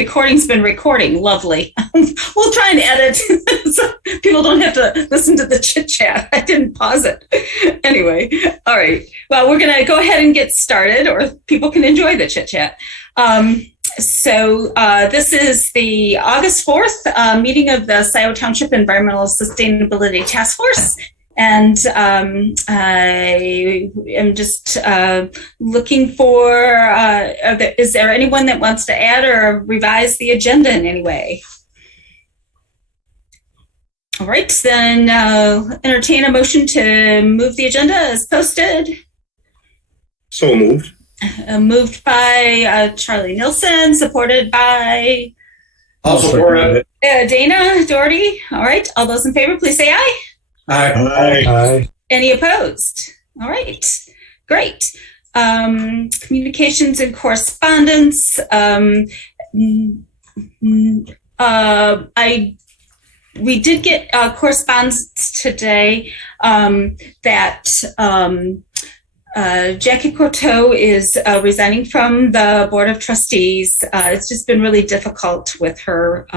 recording's been recording. Lovely. We'll try and edit so people don't have to listen to the chit chat. I didn't pause it. Anyway, all right. Well, we're going to go ahead and get started, or people can enjoy the chit chat. So this is the August 4th meeting of the Scio Township Environmental Sustainability Task Force. And I am just looking for, is there anyone that wants to add or revise the agenda in any way? All right, then entertain a motion to move the agenda as posted. So moved. Moved by Charlie Nilsson, supported by? I'll support it. Dana Doherty. All right, all those in favor, please say aye. Aye. Aye. Any opposed? All right, great. Communications and correspondence. We did get correspondence today that Jackie Corteau is resigning from the Board of Trustees. It's just been really difficult with her.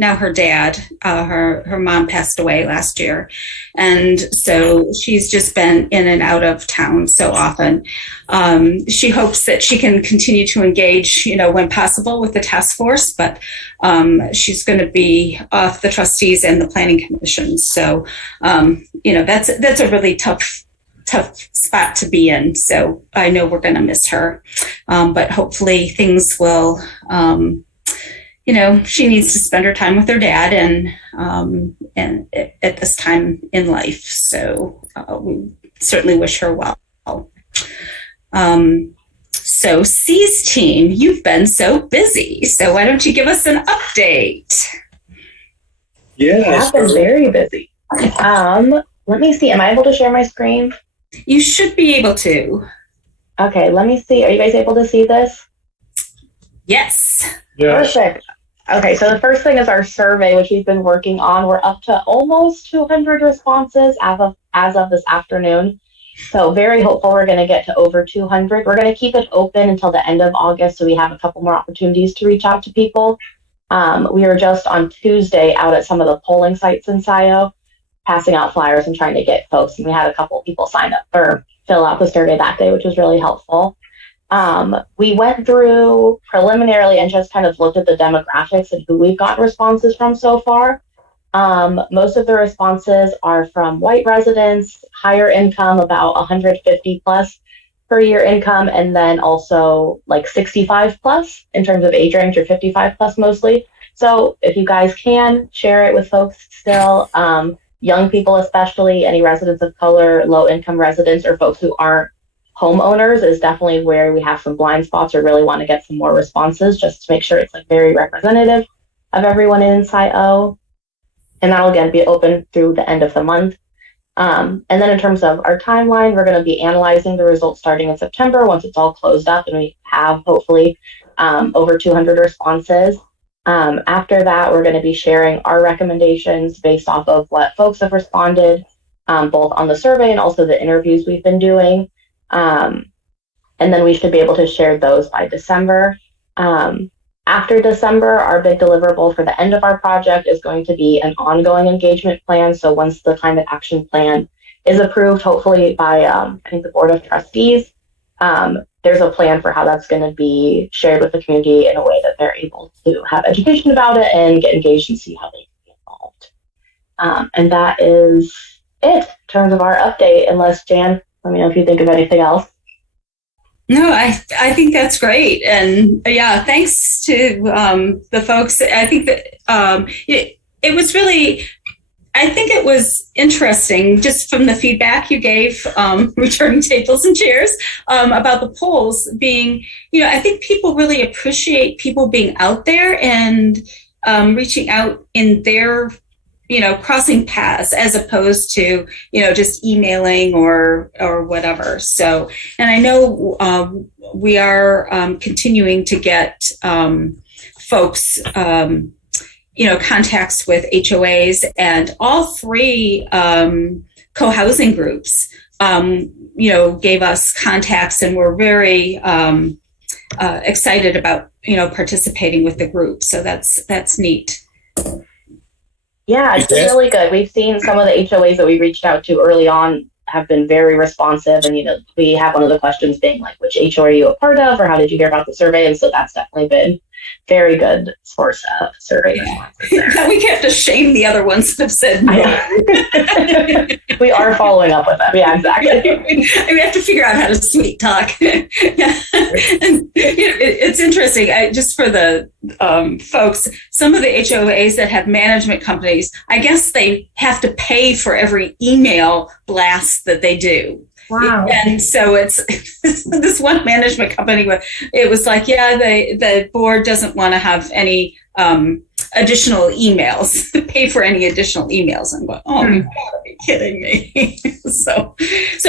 Now her dad, her mom passed away last year. And so she's just been in and out of town so often. She hopes that she can continue to engage, when possible with the task force, but she's going to be off the trustees and the planning commission. So, that's a really tough spot to be in. So I know we're going to miss her, but hopefully things will, she needs to spend her time with her dad and at this time in life. So we certainly wish her well. So C's team, you've been so busy. So why don't you give us an update? Yeah, I've been very busy. Let me see. Am I able to share my screen? You should be able to. Okay, let me see. Are you guys able to see this? Yes. Perfect. Okay, so the first thing is our survey, which we've been working on. We're up to almost 200 responses as of this afternoon. So very hopeful we're going to get to over 200. We're going to keep it open until the end of August, so we have a couple more opportunities to reach out to people. We were just on Tuesday out at some of the polling sites in Scio, passing out flyers and trying to get folks. And we had a couple people sign up or fill out the survey that day, which was really helpful. We went through preliminarily and just kind of looked at the demographics and who we've gotten responses from so far. Most of the responses are from white residents, higher income, about 150 plus per year income, and then also like 65 plus in terms of age range, or 55 plus mostly. So if you guys can share it with folks still, young people especially, any residents of color, low income residents, or folks who aren't homeowners is definitely where we have some blind spots or really want to get some more responses, just to make sure it's like very representative of everyone in Scio. And that'll again be open through the end of the month. And then in terms of our timeline, we're going to be analyzing the results starting in September once it's all closed up and we have hopefully over 200 responses. After that, we're going to be sharing our recommendations based off of what folks have responded, both on the survey and also the interviews we've been doing. And then we should be able to share those by December. After December, our big deliverable for the end of our project is going to be an ongoing engagement plan. So once the climate action plan is approved, hopefully by, I think, the Board of Trustees, there's a plan for how that's going to be shared with the community in a way that they're able to have education about it and get engaged and see how they can be involved. And that is it in terms of our update, unless Jan, let me know if you think of anything else. No, I think that's great. And yeah, thanks to the folks. I think that it was really, I think it was interesting just from the feedback you gave, returning tables and chairs, about the polls being, I think people really appreciate people being out there and reaching out in their, crossing paths as opposed to, just emailing or whatever. So, and I know we are continuing to get folks, contacts with HOAs, and all three co-housing groups, gave us contacts and were very excited about, participating with the group. So that's neat. Yeah, it's been really good. We've seen some of the HOAs that we reached out to early on have been very responsive. And, we have one of the questions being like, which HOA are you a part of, or how did you hear about the survey? And so that's definitely been very good source of survey responses there. Now we have to shame the other ones that have said no. We are following up with them. Yeah, exactly. We have to figure out how to sweet talk. Yeah. And, it's interesting. Just for the folks, some of the HOAs that have management companies, I guess they have to pay for every email blast that they do. Wow. And so it's this one management company, it was like, the board doesn't want to have any additional emails, pay for any additional emails. And going, oh, you gotta be kidding me. So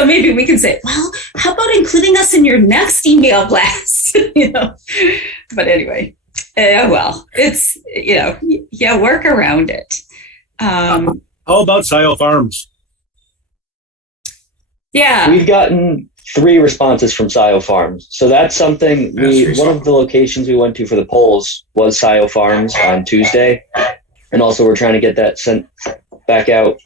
maybe we can say, well, how about including us in your next email blast? But anyway, it's, work around it. How about Scio Farms? Yeah. We've gotten 3 responses from Scio Farms. So that's something one of the locations we went to for the polls was Scio Farms on Tuesday. And also we're trying to get that sent back out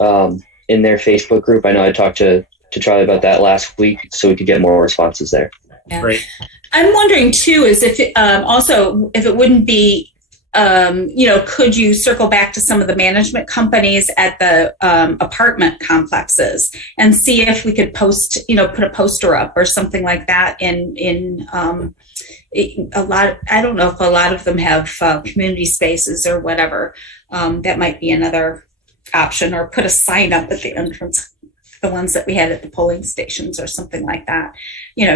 in their Facebook group. I know I talked to Charlie about that last week so we could get more responses there. Yeah. Great. I'm wondering too, is if it wouldn't be, could you circle back to some of the management companies at the apartment complexes and see if we could put a poster up or something like that in a lot. I don't know if a lot of them have community spaces or whatever. That might be another option, or put a sign up at the entrance, the ones that we had at the polling stations or something like that.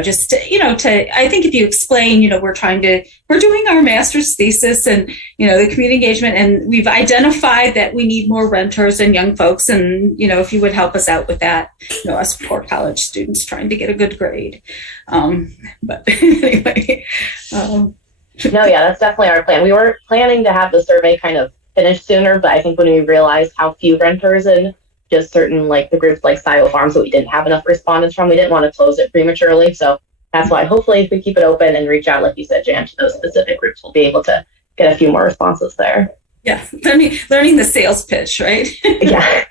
Just I think if you explain, we're doing our master's thesis and, the community engagement, and we've identified that we need more renters and young folks. And, if you would help us out with that, us poor college students trying to get a good grade. But anyway. No, yeah, that's definitely our plan. We were planning to have the survey kind of finished sooner, but I think when we realized how few renters and just certain the groups like Scio Farms that we didn't have enough respondents from, we didn't want to close it prematurely. So that's why hopefully if we keep it open and reach out, like you said, Jan, to those specific groups, we'll be able to get a few more responses there. Yeah, learning the sales pitch, right? Yeah.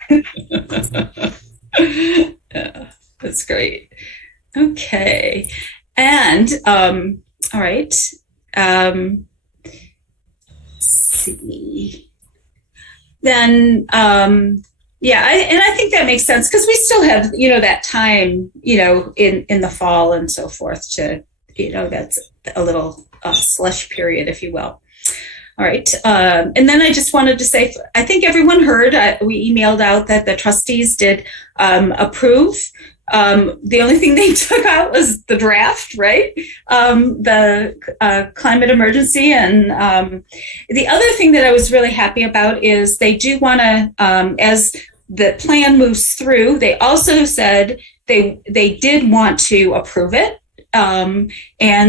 Yeah, that's great. Okay. And all right. Let's see. Then I think that makes sense because we still have, that time, in the fall and so forth to, that's a little slush period, if you will. All right. And then I just wanted to say, I think everyone heard, we emailed out that the trustees did approve. The only thing they took out was the draft, right? The climate emergency. And the other thing that I was really happy about is they do want to, as the plan moves through, they also said they did want to approve it. And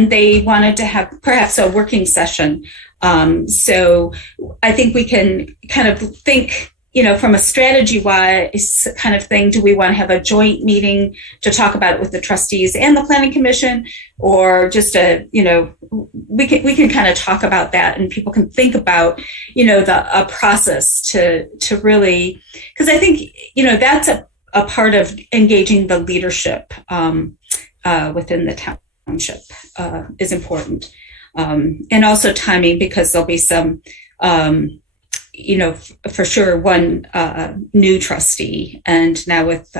they wanted to have perhaps a working session. So I think we can kind of think, from a strategy-wise kind of thing, do we want to have a joint meeting to talk about it with the trustees and the planning commission, or just we can kind of talk about that, and people can think about, a process to really, because I think, that's a part of engaging the leadership within the township is important, and also timing, because there'll be some. For sure, one new trustee, and now with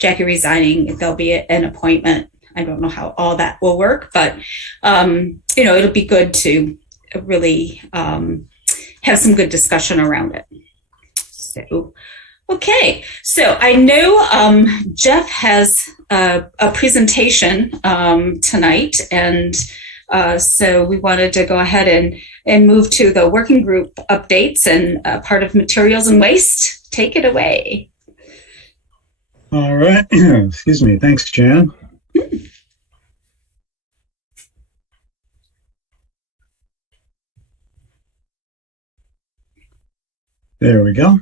Jackie resigning, there'll be an appointment. I don't know how all that will work, but it'll be good to really have some good discussion around it. So, okay. So I know Jeff has a presentation tonight, and so we wanted to go ahead and move to the working group updates and part of materials and waste. Take it away. All right. Excuse me. Thanks, Jan. There we go.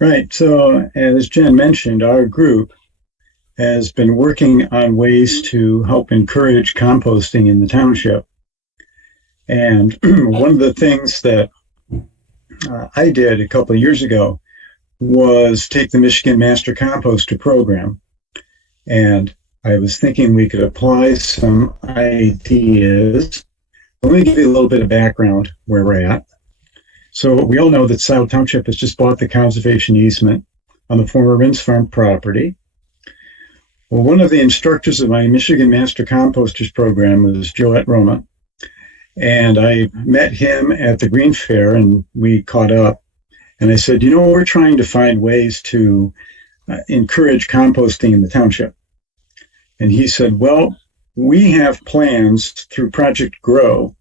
Right. So as Jen mentioned, our group has been working on ways to help encourage composting in the township. And one of the things that I did a couple of years ago was take the Michigan Master Composter program. And I was thinking we could apply some ideas. Let me give you a little bit of background where we're at. So we all know that Scio Township has just bought the conservation easement on the former Rins Farm property. Well, one of the instructors of my Michigan Master Composters program was Joette Roma. And I met him at the Green Fair and we caught up. And I said, we're trying to find ways to encourage composting in the township. And he said, well, we have plans through Project Grow,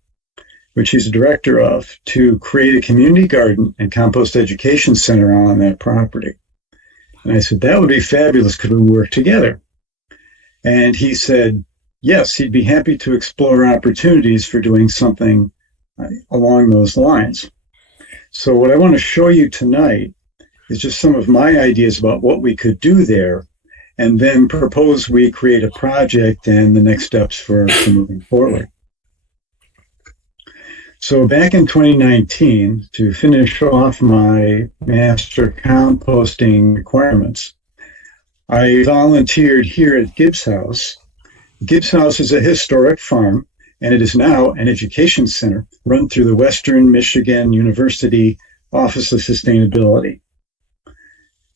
which he's a director of, to create a community garden and compost education center on that property. And I said, that would be fabulous. Could we work together? And he said, yes, he'd be happy to explore opportunities for doing something along those lines. So what I want to show you tonight is just some of my ideas about what we could do there, and then propose we create a project and the next steps for moving forward. So back in 2019, to finish off my master composting requirements, I volunteered here at Gibbs House. Gibbs House is a historic farm, and it is now an education center run through the Western Michigan University Office of Sustainability.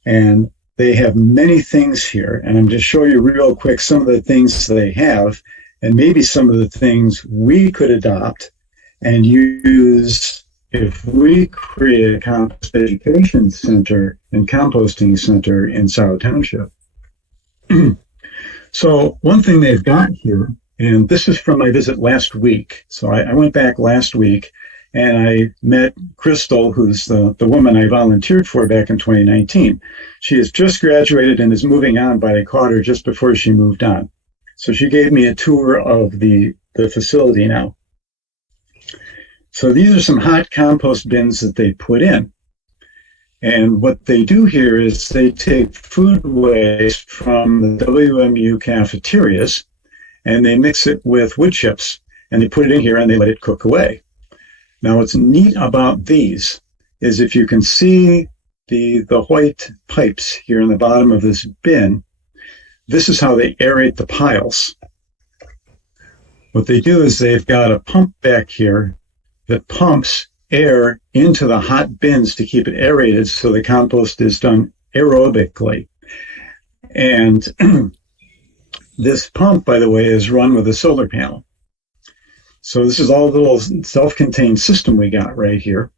And they have many things here, and I'm just showing you real quick some of the things they have, and maybe some of the things we could adopt and use if we create a compost education center and composting center in Scio Township. So one thing they've got here, and this is from my visit last week. So I went back last week and I met Crystal, who's the woman I volunteered for back in 2019. She has just graduated and is moving on, but I caught her just before she moved on. So she gave me a tour of the facility now. So these are some hot compost bins that they put in. And what they do here is they take food waste from the WMU cafeterias and they mix it with wood chips and they put it in here and they let it cook away. Now, what's neat about these is if you can see the white pipes here in the bottom of this bin, this is how they aerate the piles. What they do is they've got a pump back here that pumps air into the hot bins to keep it aerated so the compost is done aerobically. And this pump, by the way, is run with a solar panel. So this is all a little self-contained system we got right here.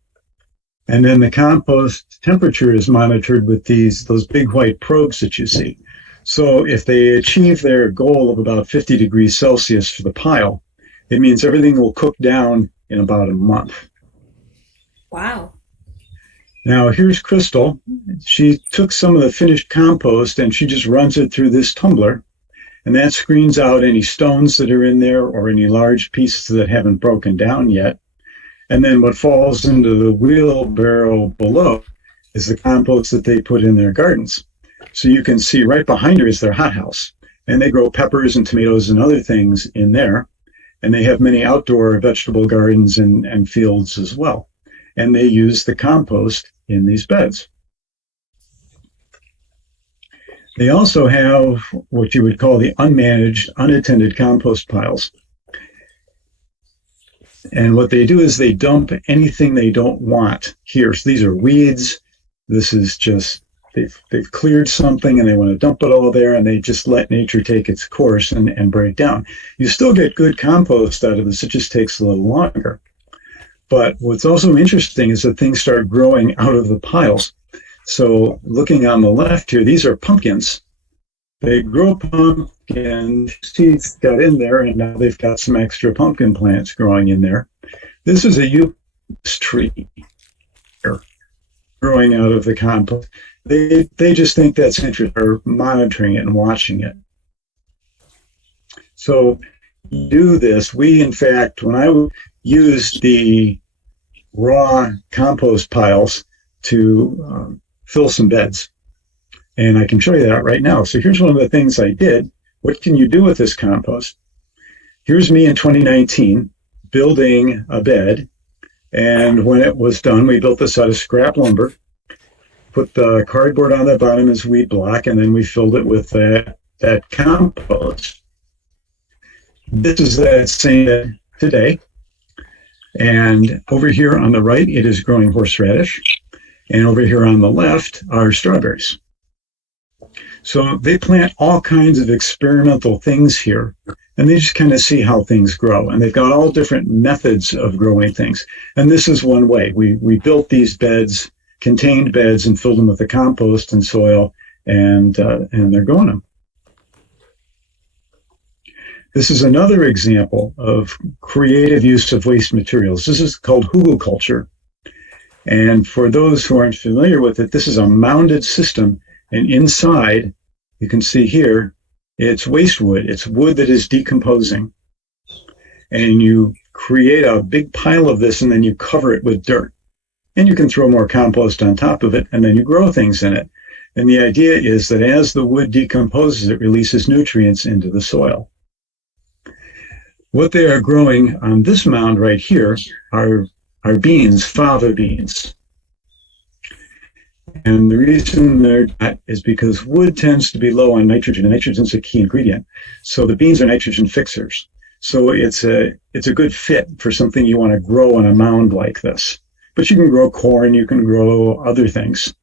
And then the compost temperature is monitored with those big white probes that you see. So if they achieve their goal of about 50 degrees Celsius for the pile, it means everything will cook down in about a month. Wow. Now here's Crystal. She took some of the finished compost and she just runs it through this tumbler. And that screens out any stones that are in there or any large pieces that haven't broken down yet. And then what falls into the wheelbarrow below is the compost that they put in their gardens. So you can see right behind her is their hothouse. And they grow peppers and tomatoes and other things in there. And they have many outdoor vegetable gardens and fields as well. And they use the compost in these beds. They also have what you would call the unmanaged, unattended compost piles. And what they do is they dump anything they don't want here. So these are weeds. This is just, they've cleared something and they want to dump it all there and they just let nature take its course and break down. You still get good compost out of this. It just takes a little longer. But what's also interesting is that things start growing out of the piles. So looking on the left here, these are pumpkins. They grow pumpkin seeds got in there, and now they've got some extra pumpkin plants growing in there. This is a Hugelkultur tree growing out of the compost. They just think that's interesting, or monitoring it and watching it. So do this. We, in fact, when I used the raw compost piles to fill some beds. And I can show you that right now. So here's one of the things I did. What can you do with this compost? Here's me in 2019 building a bed. And when it was done, we built this out of scrap lumber, put the cardboard on the bottom as wheat block, and then we filled it with that compost. This is that same bed today. And over here on the right, it is growing horseradish. And over here on the left are strawberries. So they plant all kinds of experimental things here, and they just kind of see how things grow. And they've got all different methods of growing things. And this is one way. We built these beds, contained beds, and filled them with the compost and soil, and they're growing them. This is another example of creative use of waste materials. This is called Hugelkultur. And for those who aren't familiar with it, this is a mounded system. And inside, you can see here, it's waste wood. It's wood that is decomposing. And you create a big pile of this, and then you cover it with dirt. And you can throw more compost on top of it, and then you grow things in it. And the idea is that as the wood decomposes, it releases nutrients into the soil. What they are growing on this mound right here are beans, fava beans. And the reason they're not is because wood tends to be low on nitrogen, and nitrogen is a key ingredient. So the beans are nitrogen fixers. So it's a good fit for something you want to grow on a mound like this. But you can grow corn, you can grow other things.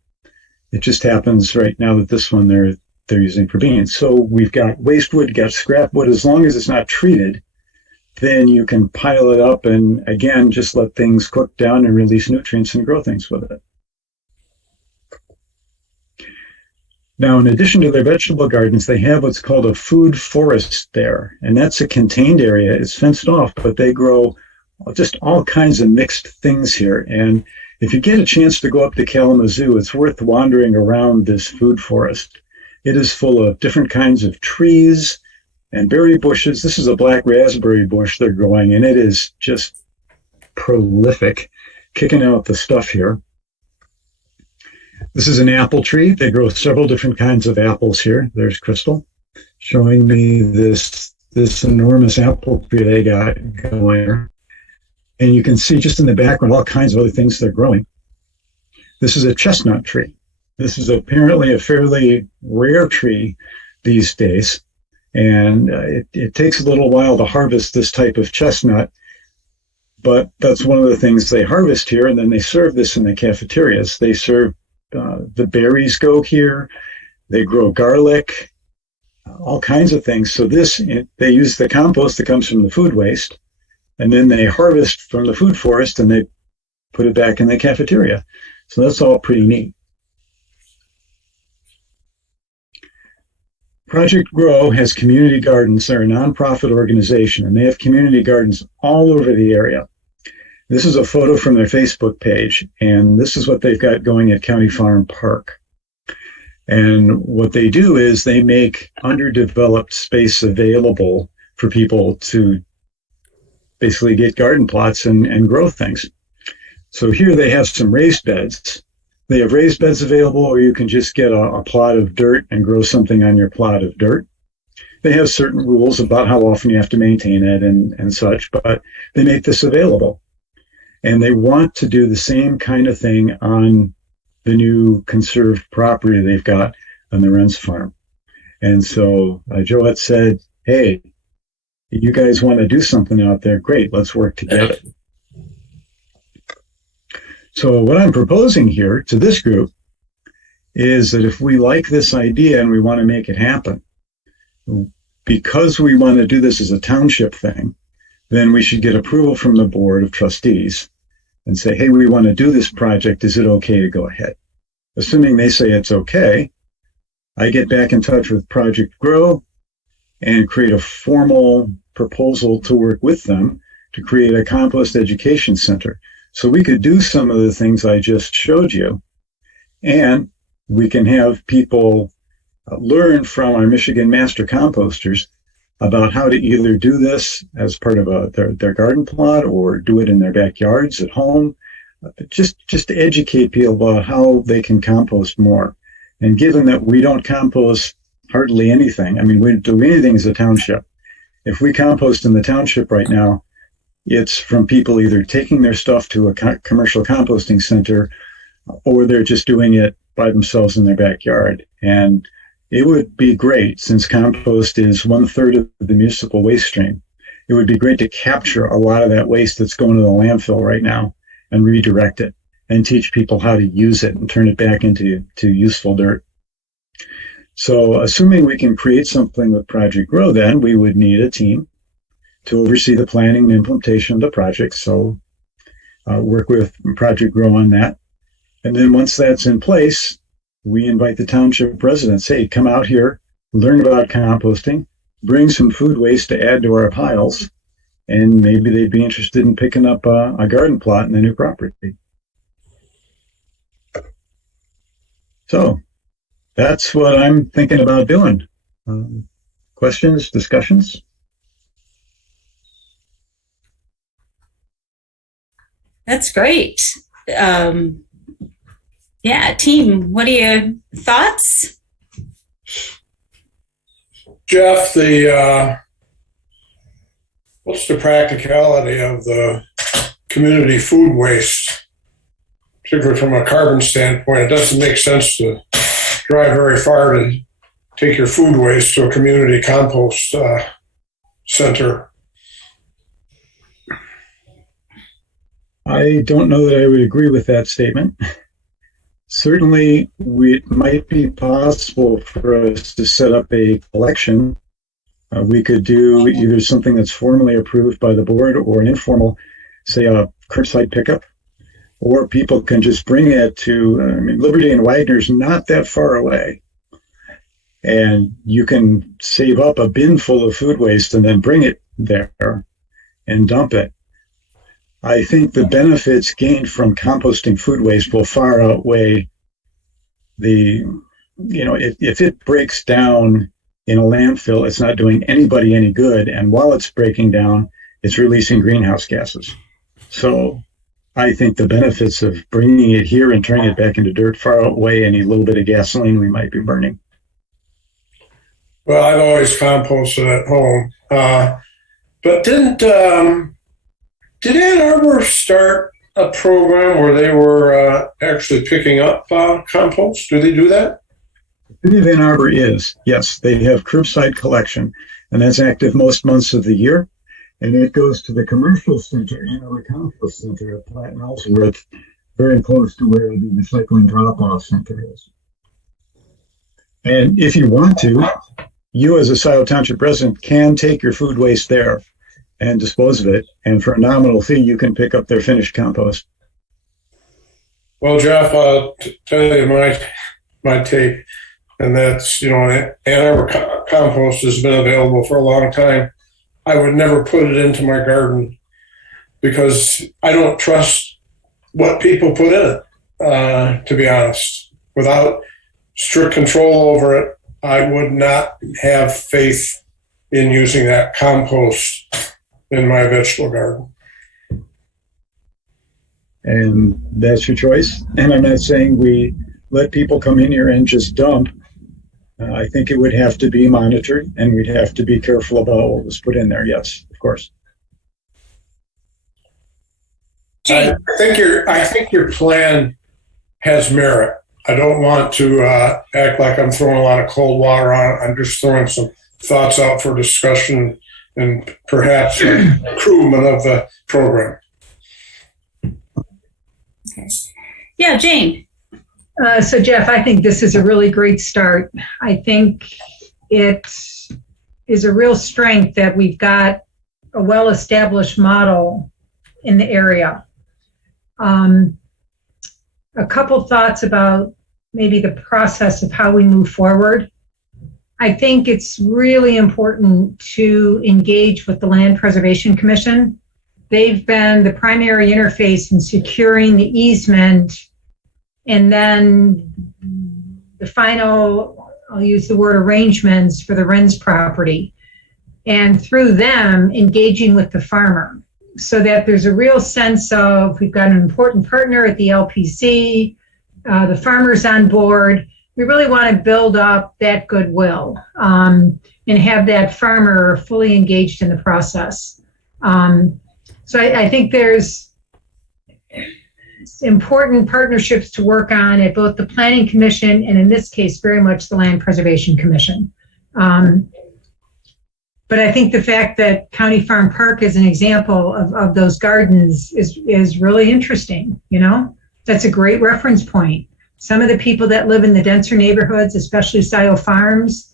It just happens right now that this one they're using for beans. So we've got waste wood, got scrap wood. As long as it's not treated, then you can pile it up and, again, just let things cook down and release nutrients and grow things with it. Now, in addition to their vegetable gardens, they have what's called a food forest there, and that's a contained area. It's fenced off, but they grow just all kinds of mixed things here. And if you get a chance to go up to Kalamazoo, it's worth wandering around this food forest. It is full of different kinds of trees and berry bushes. This is a black raspberry bush they're growing, and it is just prolific, kicking out the stuff here. This is an apple tree. They grow several different kinds of apples here. There's Crystal showing me this enormous apple tree they got going here. And you can see just in the background all kinds of other things they're growing. This is a chestnut tree. This is apparently a fairly rare tree these days. And it takes a little while to harvest this type of chestnut. But that's one of the things they harvest here. And then they serve this in the cafeterias. They serve the berries go here. They grow garlic, all kinds of things. So they use the compost that comes from the food waste, and then they harvest from the food forest and they put it back in the cafeteria. So that's all pretty neat. Project Grow has community gardens. They're a nonprofit organization, and they have community gardens all over the area. This is a photo from their Facebook page, and this is what they've got going at County Farm Park. And what they do is they make underdeveloped space available for people to basically get garden plots and grow things. So here they have some raised beds. They have raised beds available, or you can just get a plot of dirt and grow something on your plot of dirt. They have certain rules about how often you have to maintain it and such, but they make this available. And they want to do the same kind of thing on the new conserved property they've got on the Renz farm. And so Joette said, hey, you guys want to do something out there? Great, let's work together. So what I'm proposing here to this group is that if we like this idea and we want to make it happen, because we want to do this as a township thing, then we should get approval from the Board of Trustees and say, hey, we want to do this project. Is it okay to go ahead? Assuming they say it's okay, I get back in touch with Project Grow and create a formal proposal to work with them to create a compost education center. So we could do some of the things I just showed you, and we can have people learn from our Michigan master composters about how to either do this as part of their garden plot or do it in their backyards at home, just to educate people about how they can compost more. And given that we don't compost hardly anything, I mean, we don't do anything as a township. If we compost in the township right now, it's from people either taking their stuff to a commercial composting center or they're just doing it by themselves in their backyard. And it would be great, since compost is 1/3 of the municipal waste stream, it would be great to capture a lot of that waste that's going to the landfill right now and redirect it and teach people how to use it and turn it back into useful dirt. So assuming we can create something with Project Grow, then we would need a team to oversee the planning and implementation of the project. So work with Project Grow on that. And then once that's in place, we invite the township residents, hey, come out here, learn about composting, bring some food waste to add to our piles, and maybe they'd be interested in picking up a garden plot in the new property. So that's what I'm thinking about doing. Questions, discussions? That's great. Yeah, team, what are your thoughts? Jeff, what's the practicality of the community food waste, particularly from a carbon standpoint? It doesn't make sense to drive very far to take your food waste to a community compost center. I don't know that I would agree with that statement. Certainly, it might be possible for us to set up a collection. We could do either something that's formally approved by the board or an informal, say a curbside pickup, or people can just bring it to, Liberty and Wagner's not that far away. And you can save up a bin full of food waste and then bring it there and dump it. I think the benefits gained from composting food waste will far outweigh if it breaks down in a landfill, it's not doing anybody any good. And while it's breaking down, it's releasing greenhouse gases. So I think the benefits of bringing it here and turning it back into dirt far outweigh any little bit of gasoline we might be burning. Well, I've always composted at home. But did Ann Arbor start a program where they were actually picking up compost? Do they do that? The city of Ann Arbor is, yes. They have curbside collection, and that's active most months of the year. And it goes to the commercial center, Ann Arbor Compost Center at Platt and Ellsworth, very close to where the recycling drop-off center is. And if you want to, you as a Scio Township resident can take your food waste there and dispose of it. And for a nominal fee, you can pick up their finished compost. Well, Jeff, I'll tell you my take, and that's, Ann Arbor compost has been available for a long time. I would never put it into my garden because I don't trust what people put in it, to be honest. Without strict control over it, I would not have faith in using that compost in my vegetable garden. And that's your choice. And I'm not saying we let people come in here and just dump. I think it would have to be monitored, and we'd have to be careful about what was put in there. Yes, of course. I think your plan has merit. I don't want to act like I'm throwing a lot of cold water on it. I'm just throwing some thoughts out for discussion and perhaps improvement of the program. Okay. Yeah, Jane. So Jeff, I think this is a really great start. I think it is a real strength that we've got a well-established model in the area. A couple thoughts about maybe the process of how we move forward. I think it's really important to engage with the Land Preservation Commission. They've been the primary interface in securing the easement, and then the final, I'll use the word arrangements for the Renz property, and through them engaging with the farmer, so that there's a real sense of we've got an important partner at the LPC, the farmer's on board, we really want to build up that goodwill and have that farmer fully engaged in the process. So I think there's important partnerships to work on at both the Planning Commission and, in this case, very much the Land Preservation Commission. But I think the fact that County Farm Park is an example of those gardens is really interesting. You know, that's a great reference point. Some of the people that live in the denser neighborhoods, especially Scio Farms,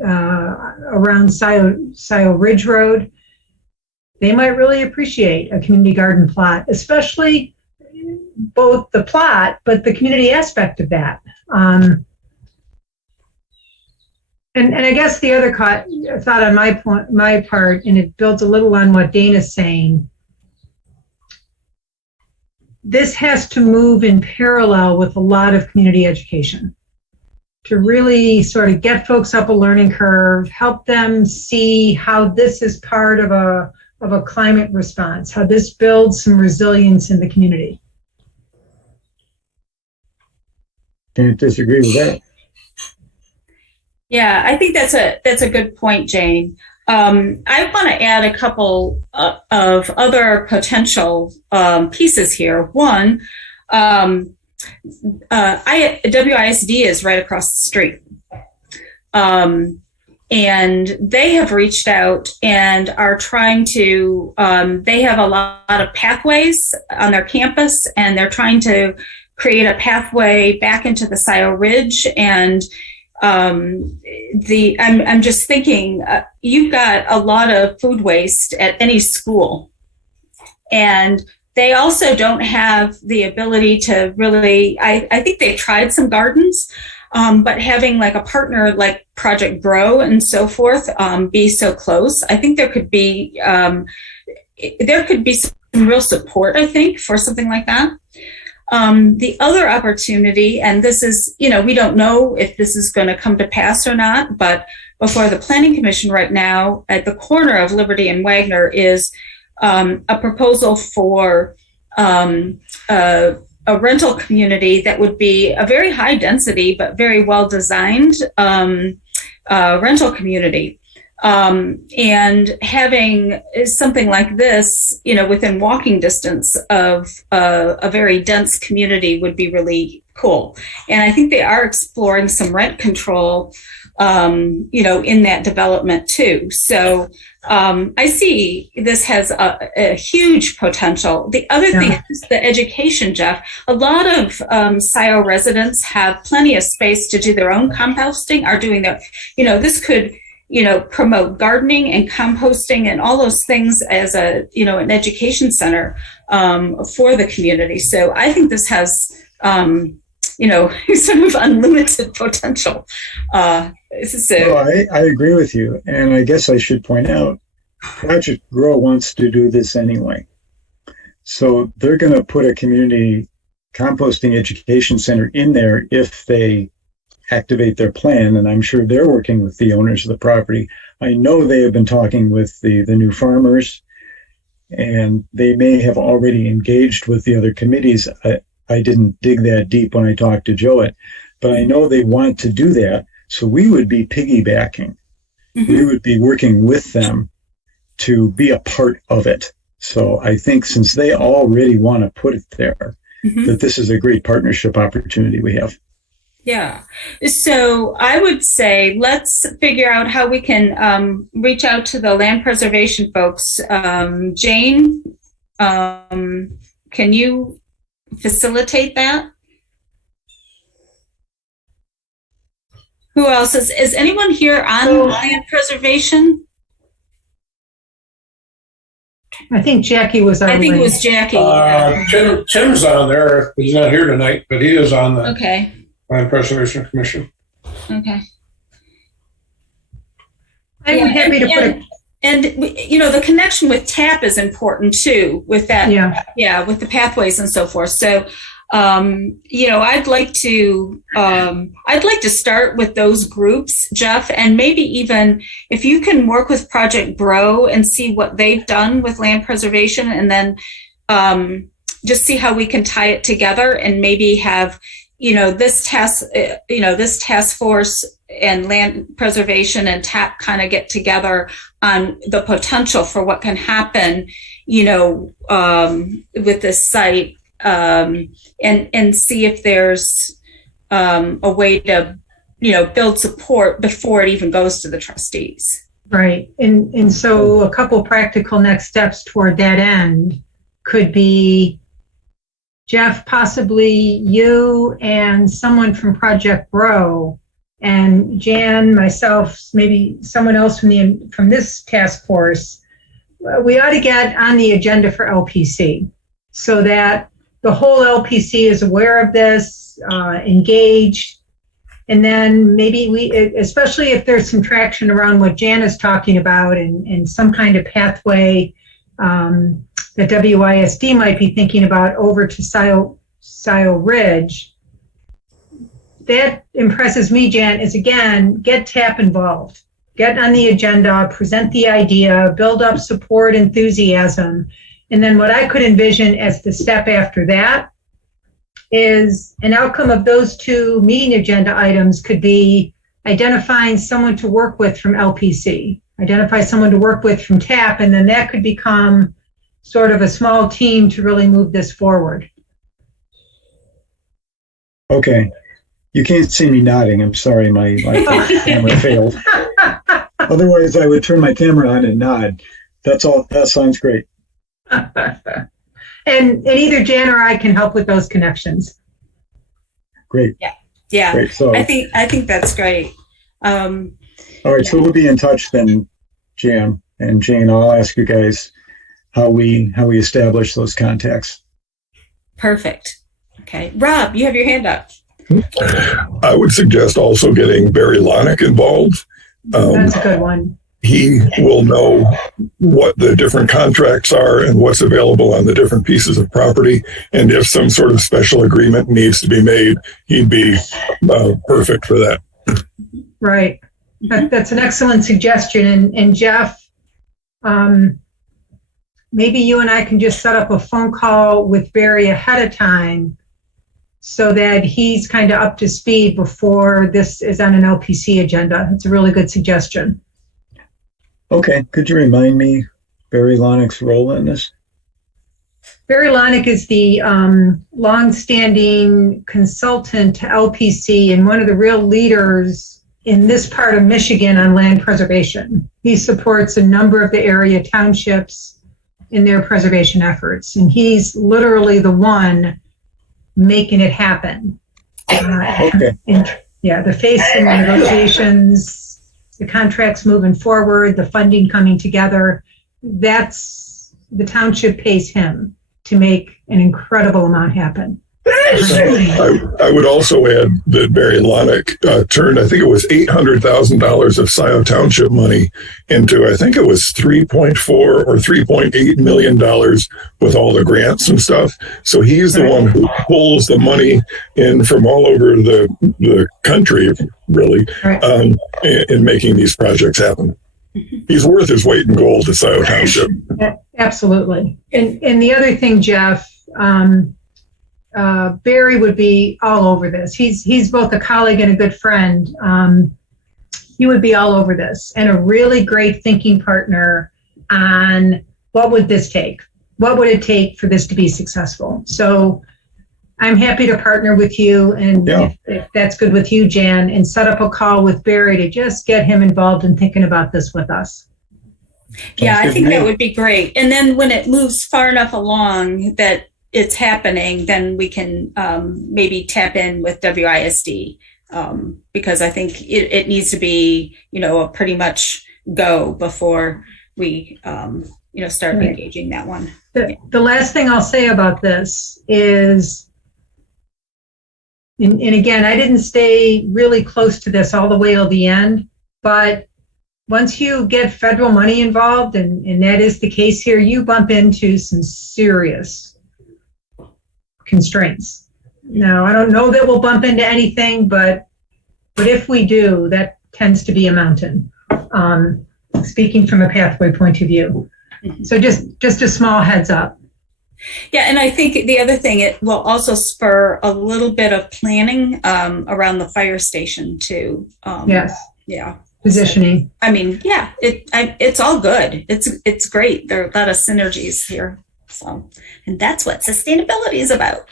around Scio Ridge Road, they might really appreciate a community garden plot, especially both the plot, but the community aspect of that. And I guess the other thought on my part, and it builds a little on what Dana's saying, this has to move in parallel with a lot of community education to really sort of get folks up a learning curve, help them see how this is part of a climate response, how this builds some resilience in the community. Can't disagree with that. Yeah, I think that's a good point, Jane. I want to add a couple of other potential pieces here. One, WISD is right across the street. And they have reached out and are trying to, they have a lot of pathways on their campus, and they're trying to create a pathway back into the Scio Ridge. And I'm just thinking, you've got a lot of food waste at any school, and they also don't have the ability to really, I think they've tried some gardens, but having like a partner like Project Grow and so forth be so close, I think there could be some real support, I think, for something like that. The other opportunity, and this is, we don't know if this is going to come to pass or not, but before the Planning Commission right now at the corner of Liberty and Wagner is a proposal for a rental community that would be a very high density but very well designed rental community. And having something like this, within walking distance of a very dense community would be really cool. And I think they are exploring some rent control, in that development too. So I see this has a huge potential. The other thing is the education, Jeff. A lot of Scio residents have plenty of space to do their own composting, are doing their, this could, promote gardening and composting and all those things as an education center for the community. So I think this has, sort of unlimited potential. Well, I agree with you. And I guess I should point out, Project Grow wants to do this anyway. So they're going to put a community composting education center in there if they activate their plan, and I'm sure they're working with the owners of the property. I know they have been talking with the new farmers, and they may have already engaged with the other committees. I didn't dig that deep when I talked to Joette, but I know they want to do that, so we would be piggybacking. Mm-hmm. We would be working with them to be a part of it. So I think since they already want to put it there, that this is a great partnership opportunity we have. Yeah. So I would say let's figure out how we can reach out to the land preservation folks. Jane, can you facilitate that? Who else is anyone here on land preservation? I think Jackie was on. I think it was Jackie. Tim's on there. He's not here tonight, but he is on the Land Preservation Commission. Okay. I'm happy to put it. And, the connection with TAP is important too, with that. Yeah, with the pathways and so forth. So, I'd like to start with those groups, Jeff, and maybe even if you can work with Project Grow and see what they've done with land preservation, and then just see how we can tie it together and maybe have, this task force and land preservation and TAP kind of get together on the potential for what can happen, with this site, and see if there's a way to, build support before it even goes to the trustees. Right. And so a couple practical next steps toward that end could be, Jeff, possibly you and someone from Project Grow, and Jan, myself, maybe someone else from this task force. We ought to get on the agenda for LPC so that the whole LPC is aware of this, engaged. And then maybe especially if there's some traction around what Jan is talking about and some kind of pathway that WISD might be thinking about over to Scio Ridge. That impresses me, Jan, is again, get TAP involved. Get on the agenda, present the idea, build up support, enthusiasm. And then what I could envision as the step after that is an outcome of those two meeting agenda items could be identifying someone to work with from LPC, identify someone to work with from TAP, and then that could become sort of a small team to really move this forward. Okay. You can't see me nodding. I'm sorry, my camera failed. Otherwise, I would turn my camera on and nod. That's all. That sounds great. And either Jan or I can help with those connections. Great. Yeah. Great. So I think that's great. All right. So we'll be in touch then, Jan and Jane. I'll ask you guys how we establish those contacts. Perfect. Okay. Rob, you have your hand up. I would suggest also getting Barry Lonick involved. That's a good one. He will know what the different contracts are and what's available on the different pieces of property. And if some sort of special agreement needs to be made, he'd be perfect for that. Right. That's an excellent suggestion. And Jeff, maybe you and I can just set up a phone call with Barry ahead of time so that he's kind of up to speed before this is on an LPC agenda. It's a really good suggestion. Okay. Could you remind me Barry Lonick's role in this? Barry Lonick is the longstanding consultant to LPC and one of the real leaders in this part of Michigan on land preservation. He supports a number of the area townships in their preservation efforts, and he's literally the one making it happen. Okay. The face in the negotiations, the contracts moving forward, the funding coming together, that's the township pays him to make an incredible amount happen. I would also add that Barry Lonick turned, I think it was $800,000 of Scio Township money into, I think it was $3.4 or $3.8 million with all the grants and stuff. So he's the one who pulls the money in from all over the country, really, in making these projects happen. He's worth his weight in gold at Scio Township. Absolutely. And the other thing, Jeff, Barry would be all over this. He's both a colleague and a good friend. He would be all over this, and a really great thinking partner on what would this take? What would it take for this to be successful? So I'm happy to partner with you, and if that's good with you, Jan, and set up a call with Barry to just get him involved in thinking about this with us. Yeah, I think that would be great. And then when it moves far enough along that it's happening, then we can maybe tap in with WISD, because I think it needs to be, a pretty much go before we, start engaging that one. The last thing I'll say about this is, and again, I didn't stay really close to this all the way till the end, but once you get federal money involved, and that is the case here, you bump into some serious constraints. Now, I don't know that we'll bump into anything, but if we do, that tends to be a mountain, speaking from a pathway point of view. So just a small heads up. Yeah, and I think the other thing, it will also spur a little bit of planning around the fire station too. Yes. Yeah. Positioning. I mean, yeah, it's all good. It's great. There are a lot of synergies here. So, and that's what sustainability is about.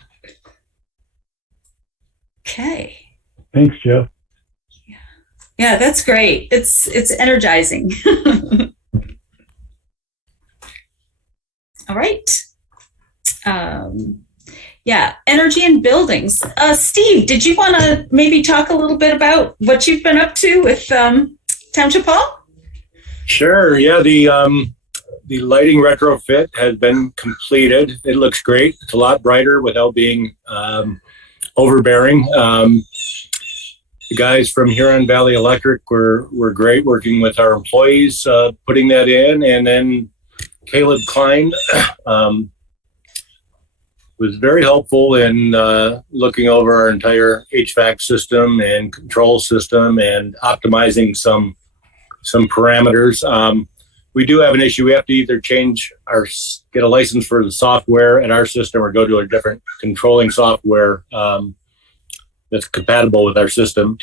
Okay. Thanks, Jeff. Yeah, that's great. It's energizing. All right. Yeah, energy and buildings. Steve, did you want to maybe talk a little bit about what you've been up to with Township Hall? Sure. Yeah, the lighting retrofit has been completed. It looks great. It's a lot brighter without being overbearing. The guys from Huron Valley Electric were great working with our employees putting that in, and then Caleb Klein was very helpful in looking over our entire HVAC system and control system and optimizing some parameters. We do have an issue. We have to either get a license for the software in our system or go to a different controlling software that's compatible with our system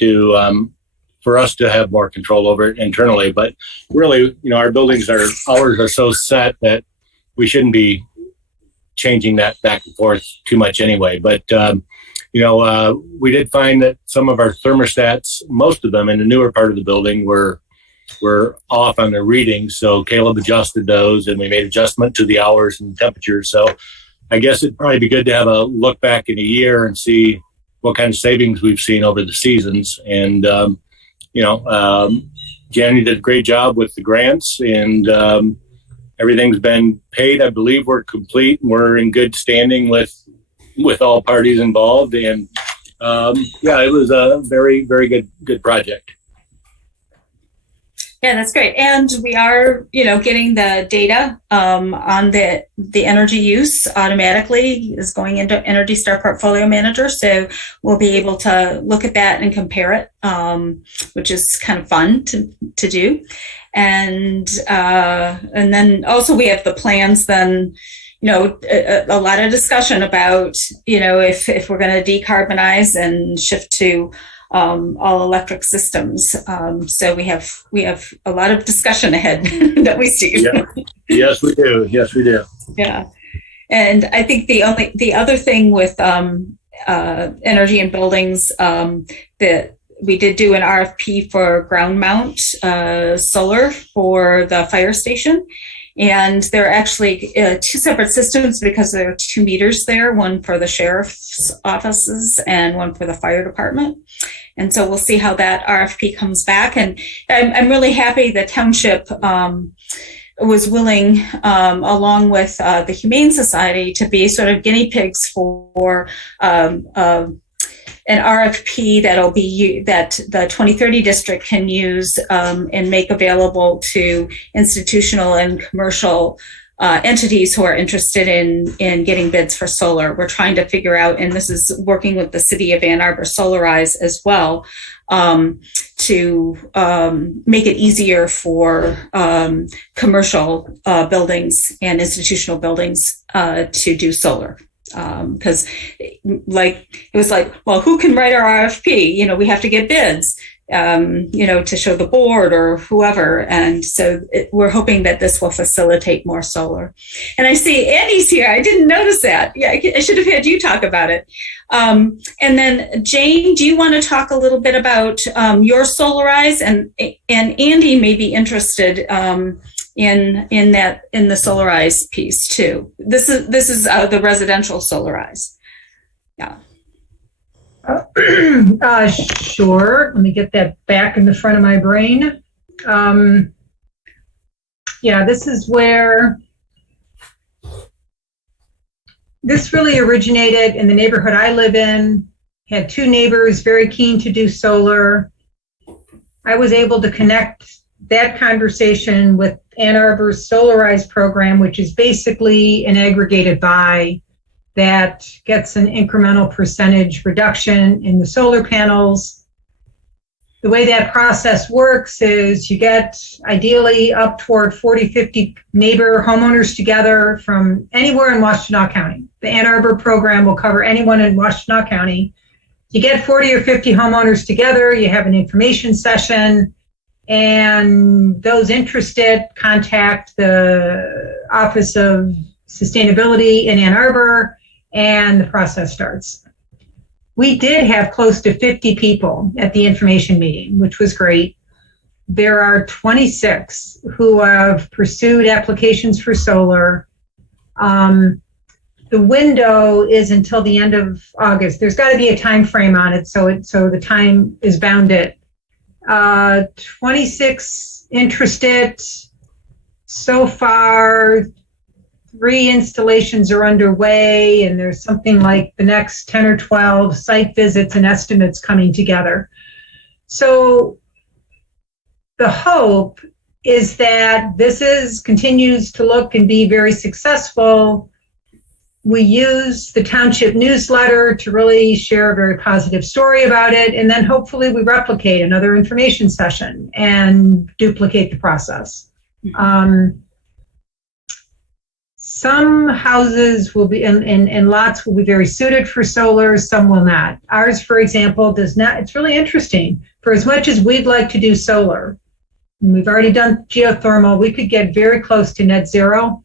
for us to have more control over it internally. But really, our buildings ours are so set that we shouldn't be changing that back and forth too much anyway. But, we did find that some of our thermostats, most of them in the newer part of the building were off on their readings. So Caleb adjusted those and we made adjustment to the hours and temperatures. So I guess it'd probably be good to have a look back in a year and see what kind of savings we've seen over the seasons. And, Jenny did a great job with the grants, and everything's been paid. I believe we're complete. We're in good standing with all parties involved. And it was a very, very good project. Yeah, that's great. And we are, getting the data on the energy use automatically is going into Energy Star Portfolio Manager. So we'll be able to look at that and compare it, which is kind of fun to do. And then also we have the plans then, a lot of discussion about, if we're going to decarbonize and shift to all electric systems. So we have a lot of discussion ahead that we see. Yeah. Yes, we do. Yeah. And I think the other thing with energy and buildings, that we did do an RFP for ground mount solar for the fire station. And there are actually two separate systems because there are 2 meters there, one for the sheriff's offices and one for the fire department. And so we'll see how that RFP comes back. And I'm really happy the township was willing, along with the Humane Society, to be sort of guinea pigs for an RFP that the 2030 district can use and make available to institutional and commercial entities who are interested in getting bids for solar. We're trying to figure out, and this is working with the city of Ann Arbor Solarize as well, to make it easier for commercial buildings and institutional buildings to do solar. Because it was like, well, who can write our RFP? We have to get bids, to show the board or whoever. And so we're hoping that this will facilitate more solar. And I see Andy's here. I didn't notice that. Yeah, I should have had you talk about it. And then Jane, do you want to talk a little bit about your Solarize? And Andy may be interested in the Solarize piece too. This is the residential Solarize. Yeah. Sure. Let me get that back in the front of my brain. This is where this really originated in the neighborhood I live in. Had 2 neighbors very keen to do solar. I was able to connect that conversation with Ann Arbor's Solarize program, which is basically an aggregated buy that gets an incremental percentage reduction in the solar panels. the way that process works is you get ideally up toward 40, 50 neighbor homeowners together from anywhere in Washtenaw County. The Ann Arbor program will cover anyone in Washtenaw County. You get 40 or 50 homeowners together, you have an information session, and those interested contact the Office of Sustainability in Ann Arbor, and the process starts. We did have close to 50 people at the information meeting, which was great. There are 26 who have pursued applications for solar. The window is until the end of August. There's got to be a time frame on it, so the time is bounded. 26 interested so far. 3 installations are underway, and there's something like the next 10 or 12 site visits and estimates coming together. So the hope is that this continues to look and be very successful. We use the Township newsletter to really share a very positive story about it, and then hopefully we replicate another information session and duplicate the process. Some houses will be, and lots will be very suited for solar, some will not. Ours, for example, does not. It's really interesting. For as much as we'd like to do solar, and we've already done geothermal, we could get very close to net zero.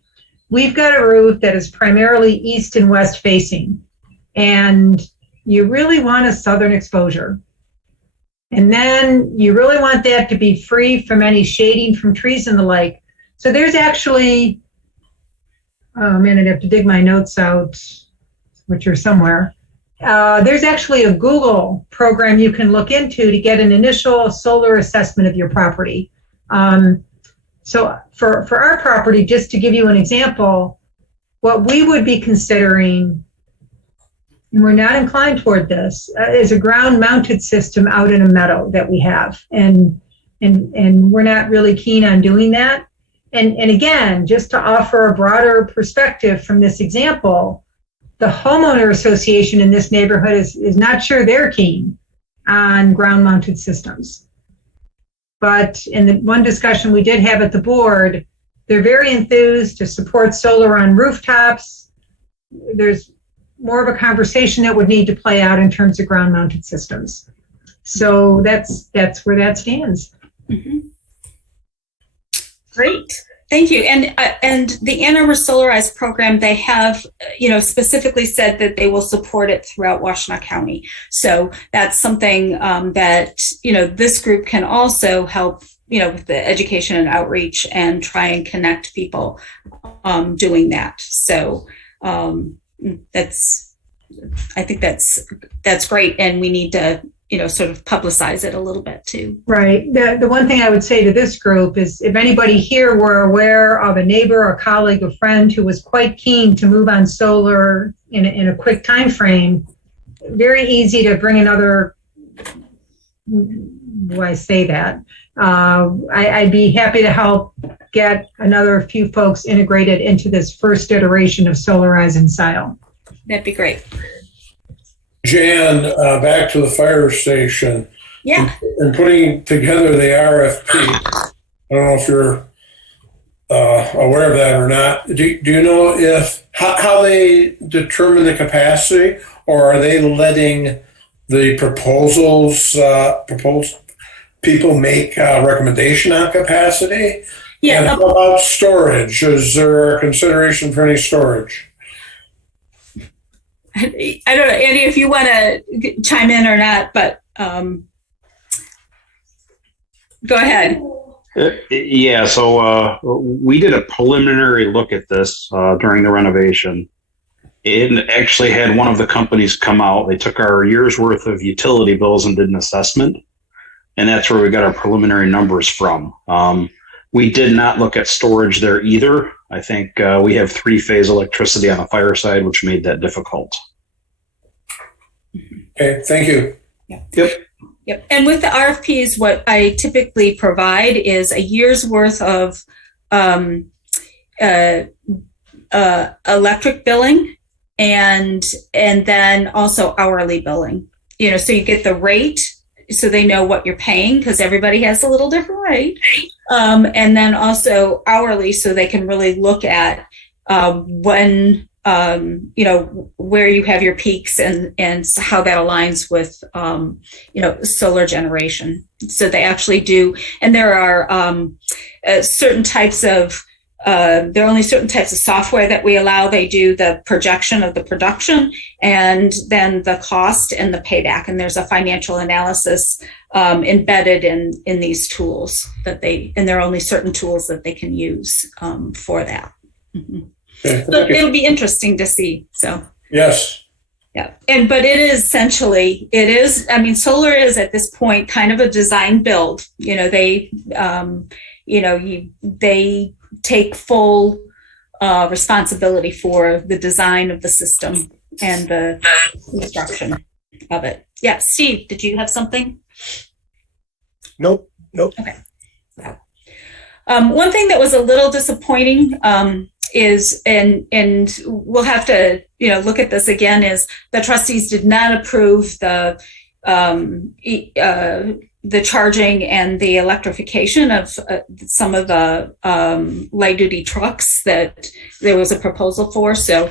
We've got a roof that is primarily east and west facing, and you really want a southern exposure. And then you really want that to be free from any shading from trees and the like. So there's actually, oh man, I'd have to dig my notes out, which are somewhere. There's actually a Google program you can look into to get an initial solar assessment of your property. So for our property, just to give you an example, what we would be considering, and we're not inclined toward this, is a ground-mounted system out in a meadow that we have, and we're not really keen on doing that. And again, just to offer a broader perspective from this example, the homeowner association in this neighborhood is not sure they're keen on ground-mounted systems. But in the one discussion we did have at the board, they're very enthused to support solar on rooftops. There's more of a conversation that would need to play out in terms of ground-mounted systems. So that's where that stands. Mm-hmm. Great. Thank you. And the Ann Arbor Solarized program, they have, specifically said that they will support it throughout Washtenaw County. So that's something that, this group can also help, with the education and outreach and try and connect people doing that. So I think that's great. And we need to, sort of publicize it a little bit too. Right. The one thing I would say to this group is if anybody here were aware of a neighbor, a colleague, a friend who was quite keen to move on solar in a quick time frame, very easy to bring another, why say that? I'd be happy to help get another few folks integrated into this first iteration of Solarizing Scio. That'd be great. Jan, back to the fire station. Yeah. And putting together the RFP. I don't know if you're aware of that or not. Do you know how they determine the capacity, or are they letting the proposed people make a recommendation on capacity? Yeah. And how about storage? Is there a consideration for any storage? I don't know, Andy, if you want to chime in or not, but go ahead. Yeah, so we did a preliminary look at this during the renovation. It actually had one of the companies come out. They took our year's worth of utility bills and did an assessment, and that's where we got our preliminary numbers from. We did not look at storage there either. I think we have 3-phase electricity on the fire side, which made that difficult. Okay, thank you. Yeah. Yep. And with the RFPs, what I typically provide is a year's worth of electric billing and then also hourly billing. So you get the rate so they know what you're paying, because everybody has a little different rate. And then also hourly, so they can really look at when, where you have your peaks and how that aligns with, solar generation. So they actually do. And there are certain types of, there are only certain types of software that we allow. They do the projection of the production and then the cost and the payback. And there's a financial analysis embedded in these tools and there are only certain tools that they can use for that. Mm-hmm. Okay, so it'll be interesting to see. So yes. Yeah. But it is essentially, solar is at this point kind of a design build. They take full responsibility for the design of the system and the construction of it. Yeah, Steve, did you have something? Nope. Okay. One thing that was a little disappointing is, and we'll have to look at this again, is the trustees did not approve the charging and the electrification of some of the light duty trucks that there was a proposal for. So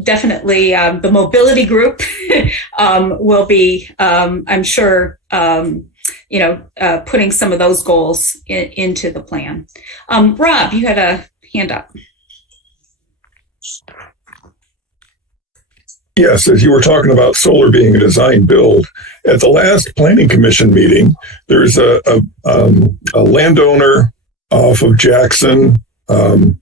definitely the mobility group will be, I'm sure, putting some of those goals into the plan. Rob, you had a hand up. Yes, as you were talking about solar being a design build, at the last planning commission meeting, there's a landowner off of Jackson. I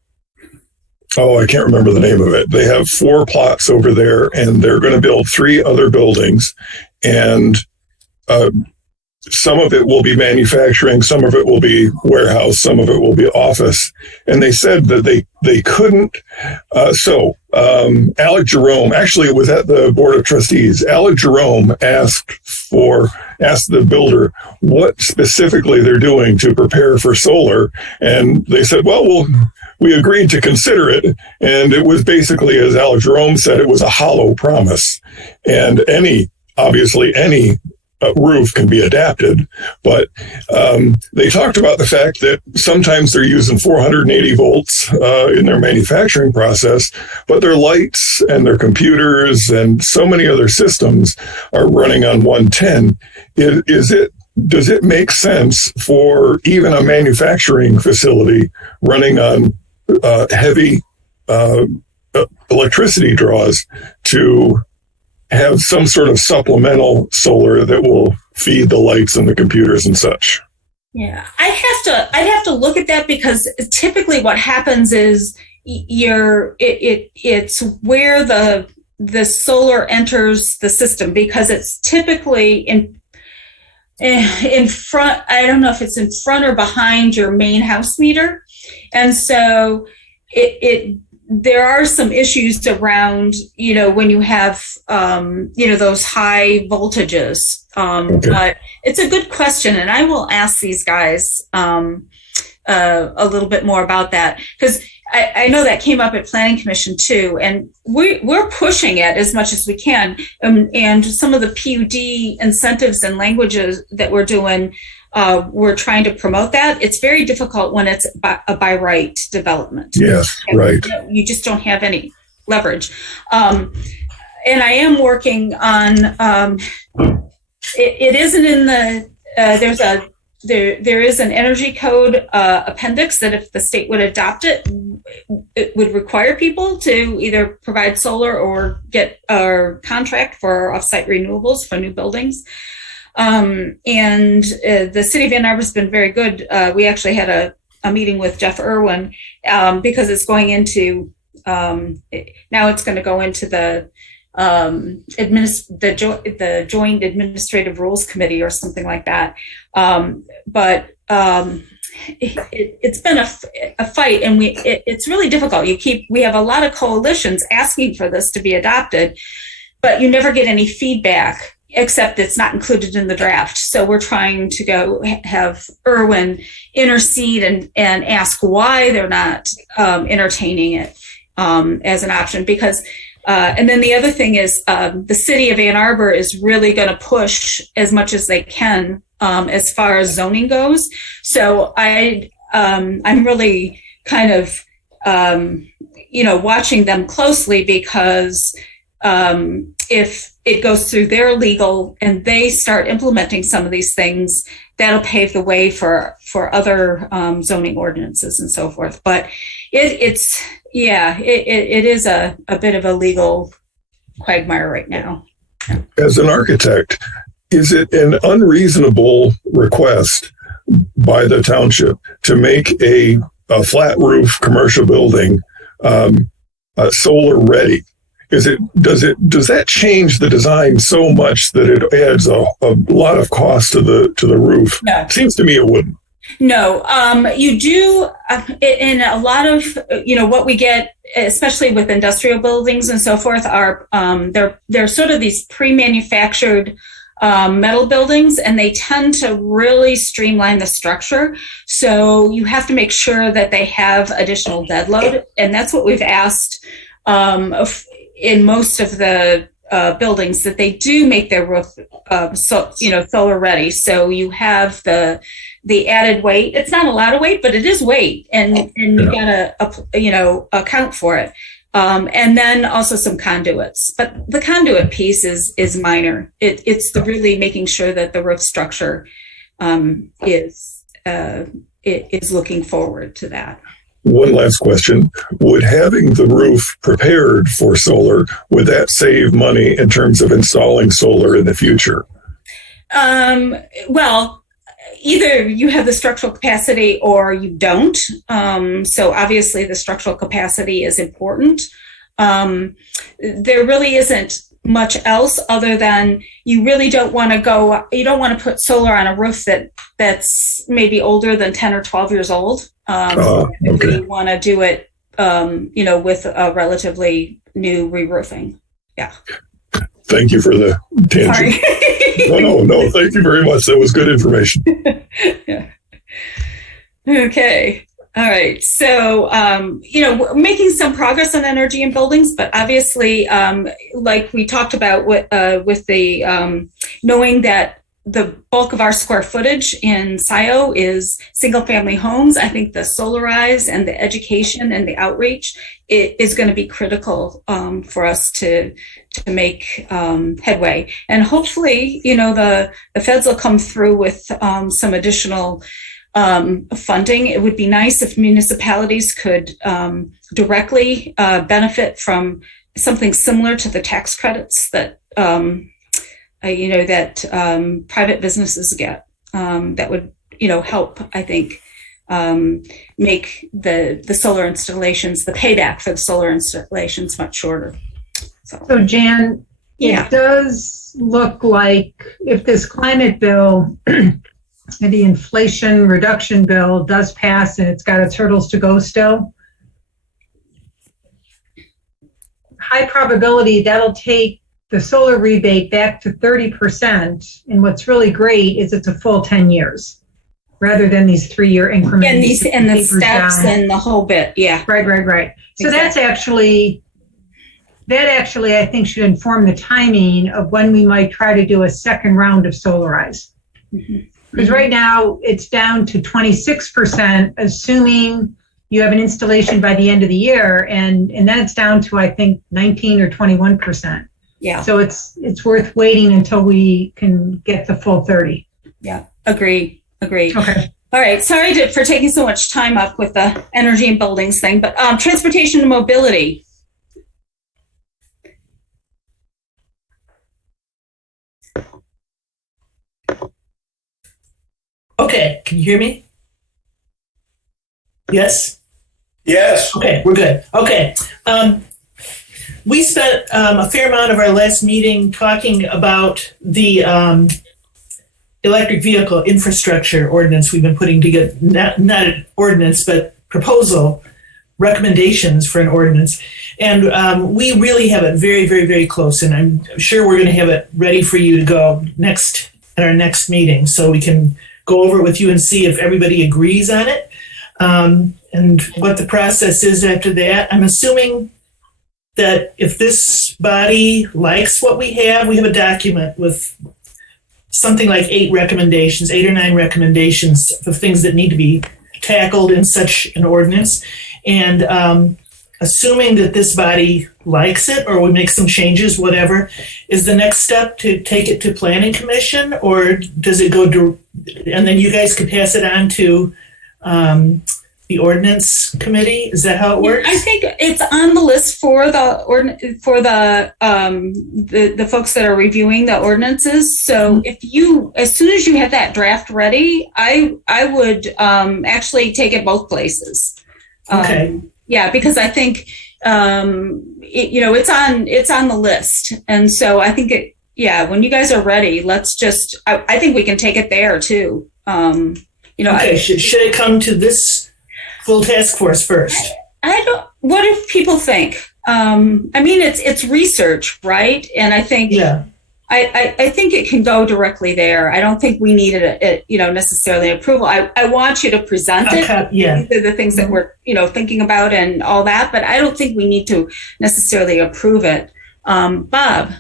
can't remember the name of it. They have 4 plots over there, and they're going to build 3 other buildings. And some of it will be manufacturing, some of it will be warehouse, some of it will be office. And they said that they couldn't. Alec Jerome, actually it was at the Board of Trustees, Alec Jerome asked the builder what specifically they're doing to prepare for solar. And they said, well, we agreed to consider it. And it was basically, as Alec Jerome said, it was a hollow promise. And any roof can be adapted, but they talked about the fact that sometimes they're using 480 volts in their manufacturing process, but their lights and their computers and so many other systems are running on 110. Does it make sense for even a manufacturing facility running on heavy electricity draws to have some sort of supplemental solar that will feed the lights and the computers and such? Yeah, I'd have to look at that, because typically what happens is it's where the solar enters the system, because it's typically in front. I don't know if it's in front or behind your main house meter, and so there are some issues around, when you have, those high voltages. Okay. But it's a good question, and I will ask these guys a little bit more about that, because I know that came up at Planning Commission too, and we're pushing it as much as we can. And some of the PUD incentives and languages that we're doing, we're trying to promote that. It's very difficult when it's a by right development. Yes, right. You just don't have any leverage. And I am working on, it isn't in the, there is an energy code appendix that if the state would adopt it, it would require people to either provide solar or get a contract for off-site renewables for new buildings. And the city of Ann Arbor has been very good. We actually had a meeting with Jeff Irwin because it's going into, now it's going to go into the Joint Administrative Rules Committee or something like that. But it's been a fight, and it's really difficult. We have a lot of coalitions asking for this to be adopted, but you never get any feedback, except it's not included in the draft. So we're trying to go have Irwin intercede and ask why they're not entertaining it as an option, because And then the other thing is the city of Ann Arbor is really going to push as much as they can as far as zoning goes. So I'm really kind of, watching them closely, because if it goes through their legal and they start implementing some of these things, that'll pave the way for other zoning ordinances and so forth. But it is a bit of a legal quagmire right now. As an architect, is it an unreasonable request by the township to make a flat roof commercial building solar ready? Does that change the design so much that it adds a lot of cost to the roof? No. Seems to me it wouldn't. No, you do in a lot of what we get, especially with industrial buildings and so forth, are they're sort of these pre-manufactured metal buildings, and they tend to really streamline the structure. So you have to make sure that they have additional dead load, and that's what we've asked in most of the buildings, that they do make their roof solar ready. So you have the added weight. It's not a lot of weight, but it is weight, and you gotta account for it. And then also some conduits, but the conduit piece is minor. It's the really making sure that the roof structure is looking forward to that. One last question. Would having the roof prepared for solar, would that save money in terms of installing solar in the future? Well, either you have the structural capacity or you don't. So obviously the structural capacity is important. There really isn't much else other than you really don't want to put solar on a roof that's maybe older than 10 or 12 years old. Okay. You want to do it, with a relatively new re-roofing. Yeah. Thank you for the tangent. No, thank you very much. That was good information. Yeah. Okay. All right. So, we're making some progress on energy in buildings, but obviously, like we talked about with the knowing that the bulk of our square footage in Scio is single family homes, I think the solarize and the education and the outreach is going to be critical for us to make headway. And hopefully, the feds will come through with some additional funding. It would be nice if municipalities could directly benefit from something similar to the tax credits that private businesses get. That would help, I think, make the solar installations, the payback for the solar installations, much shorter. So Jan, Yeah. it does look like if this climate bill and the inflation reduction bill does pass and it's got its hurdles to go still, high probability that'll take the solar rebate back to 30%. And what's really great is it's a full 10 years rather than these 3-year increments. And the steps and the whole bit. Yeah. Right. So Exactly. that actually, I think, should inform the timing of when we might try to do a second round of solarize. Because right now it's down to 26%, assuming you have an installation by the end of the year, and then it's down to, I think, 19 or 21%. Yeah. So it's worth waiting until we can get the full 30. Yeah. Agree. Okay. All right. Sorry for taking so much time up with the energy and buildings thing, but transportation and mobility. Okay, can you hear me? Yes? Yes. Okay, we're good. Okay. We spent a fair amount of our last meeting talking about the electric vehicle infrastructure ordinance we've been putting together, not an ordinance, but proposal recommendations for an ordinance. And we really have it very, very, very close. And I'm sure we're going to have it ready for you to go at our next meeting, so we can go over it with you and see if everybody agrees on it, and what the process is after that. I'm assuming that if this body likes what we have a document with something like 8 or 9 recommendations of things that need to be tackled in such an ordinance. And assuming that this body likes it or we make some changes, whatever, is the next step to take it to Planning Commission, or does it go to, and then you guys could pass it on to the Ordinance Committee? Is that how it works? I think it's on the list for the folks that are reviewing the ordinances. So if you, as soon as you have that draft ready, I would actually take it both places. Okay. Yeah, because I think it's on the list, and so I think when you guys are ready, let's just. I think we can take it there too. Okay. Should it come to this full task force first? I don't. What if people think? I mean, it's research, right? And I think I think it can go directly there. I don't think we need it, necessarily approval. I want you to present it. These are the things that we're, thinking about and all that, but I don't think we need to necessarily approve it. Bob?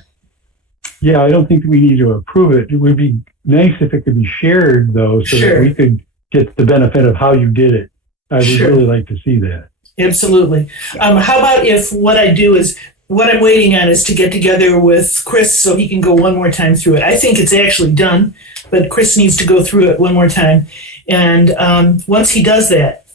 Yeah, I don't think we need to approve it. It would be nice if it could be shared, though, so that we could get the benefit of how you did it. I would really like to see that. Absolutely. How about if what I do is, what I'm waiting on is to get together with Chris so he can go one more time through it. I think it's actually done, but Chris needs to go through it one more time. And once he does that,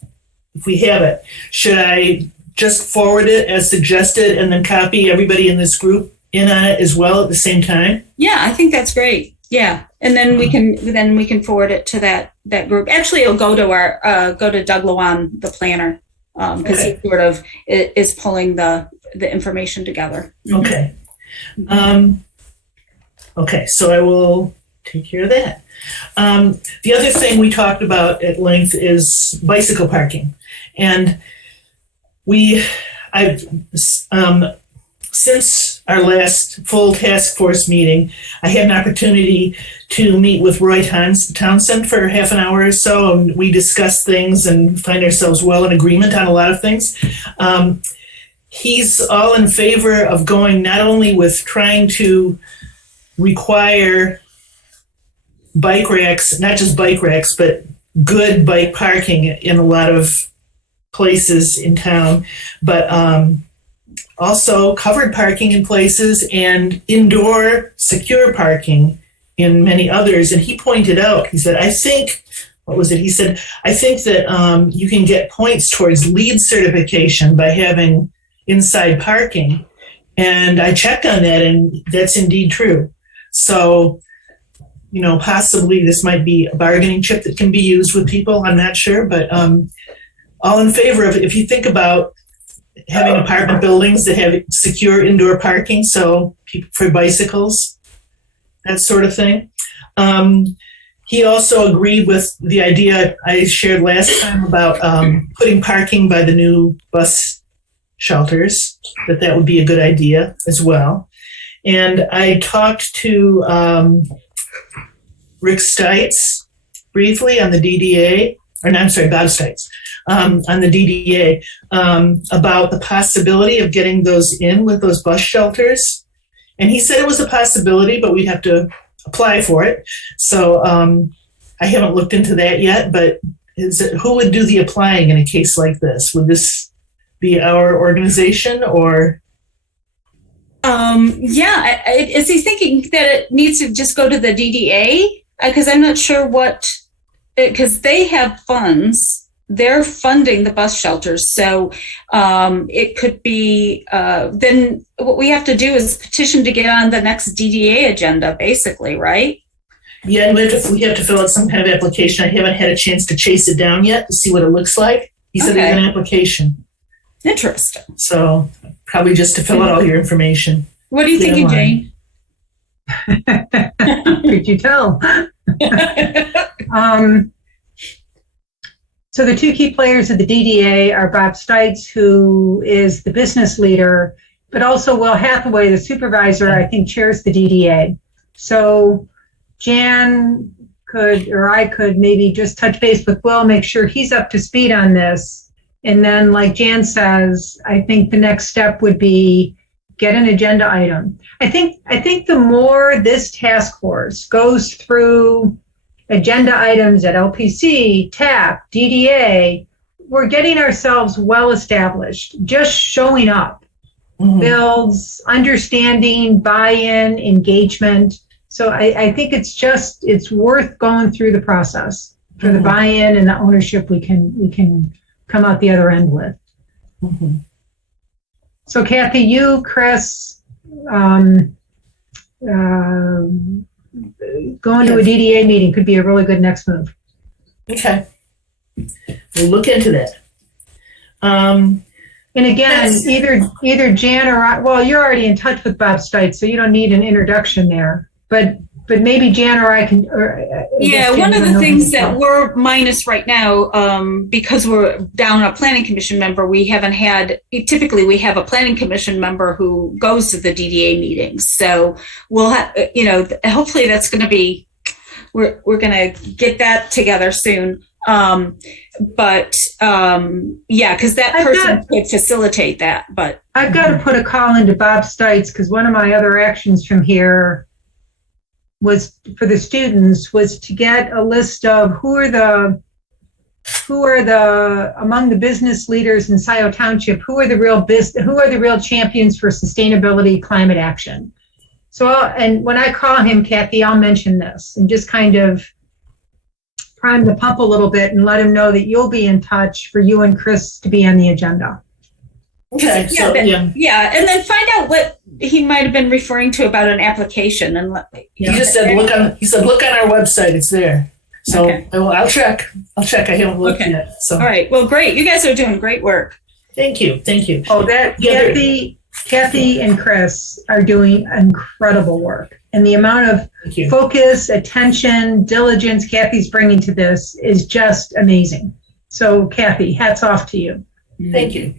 if we have it, should I just forward it as suggested and then copy everybody in this group in on it as well at the same time? Yeah, I think that's great. Yeah, and then we can forward it to that group. Actually, it'll go to Doug Lewan, the planner, because he sort of is pulling the information together. Okay. Okay, so I will take care of that. The other thing we talked about at length is bicycle parking. And since our last full task force meeting, I had an opportunity to meet with Roy Townsend for half an hour or so, and we discussed things and find ourselves well in agreement on a lot of things. He's all in favor of going not only with trying to require bike racks, not just bike racks, but good bike parking in a lot of places in town, but also covered parking in places and indoor secure parking in many others. And he pointed out, he said, I think that you can get points towards LEED certification by having inside parking. And I checked on that, and that's indeed true. So, possibly this might be a bargaining chip that can be used with people. I'm not sure, but all in favor of it. If you think about having apartment buildings that have secure indoor parking, so for bicycles, that sort of thing. He also agreed with the idea I shared last time about putting parking by the new bus shelters, that would be a good idea as well. And I talked to Rick Stites briefly on the DDA, Bob Stites, on the DDA, about the possibility of getting those in with those bus shelters. And he said it was a possibility, but we'd have to apply for it. So I haven't looked into that yet, but who would do the applying in a case like this? Would this be our organization or? Is he thinking that it needs to just go to the DDA? Because I'm not sure because they have funds. They're funding the bus shelters. So it could be, then what we have to do is petition to get on the next DDA agenda, basically, right? Yeah, and we have to fill out some kind of application. I haven't had a chance to chase it down yet to see what it looks like. He said there's an application. Interesting. So probably just to fill out all your information. What are you thinking, Jane? Could you tell? So the two key players of the DDA are Bob Stites, who is the business leader, but also Will Hathaway, the supervisor, I think chairs the DDA. So Jan I could maybe just touch base with Will, make sure he's up to speed on this, And then, like Jan says, I think the next step would be get an agenda item. I think the more this task force goes through agenda items at LPC, TAP, DDA, we're getting ourselves well established. Just showing up builds understanding, buy-in, engagement. So I think it's worth going through the process for the buy-in and the ownership we can come out the other end with. So Kathy, you, Chris, going to a DDA meeting could be a really good next move. Okay. We'll look into that. And again, either Jan or I, well, you're already in touch with Bob Stites, so you don't need an introduction there. But maybe Jan or I can. One of the things that we're minus right now, because we're down a planning commission member, we haven't had. Typically, we have a planning commission member who goes to the DDA meetings. So we'll have, hopefully that's going to be. We're going to get that together soon. Because that person could facilitate that. But I've got to put a call into Bob Stites, because one of my other actions from here was for the students was to get a list of who are the among the business leaders in Scio Township, who are the real champions for sustainability, climate action. So, and when I call him, Kathy, I'll mention this and just kind of prime the pump a little bit and let him know that you'll be in touch for you and Chris to be on the agenda. Okay. And then find out what he might have been referring to about an application. And he just said look on our website. It's there. So okay. I'll check. I haven't looked yet. So all right. Well, great. You guys are doing great work. Thank you. Oh, Kathy and Chris are doing incredible work. And the amount of focus, attention, diligence Kathy's bringing to this is just amazing. So, Kathy, hats off to you. Thank you.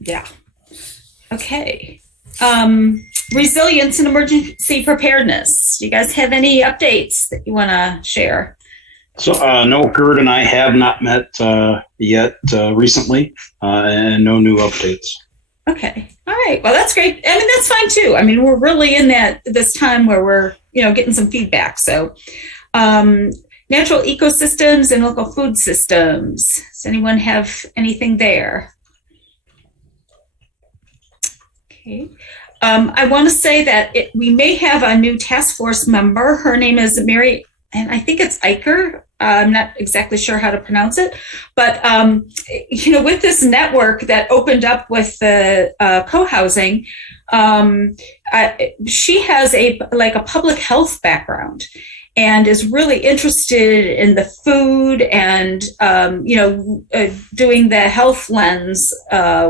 Yeah. Okay. Resilience and emergency preparedness. Do you guys have any updates that you want to share? So, no, Gerd and I have not met yet recently, and no new updates. Okay. All right. Well, that's great. I mean, that's fine too. I mean, we're really in this time where we're, getting some feedback. So, natural ecosystems and local food systems. Does anyone have anything there? Okay. I want to say that we may have a new task force member. Her name is Mary, and I think it's Eicher. I'm not exactly sure how to pronounce it, but with this network that opened up with the co-housing, she has a public health background and is really interested in the food and doing the health lens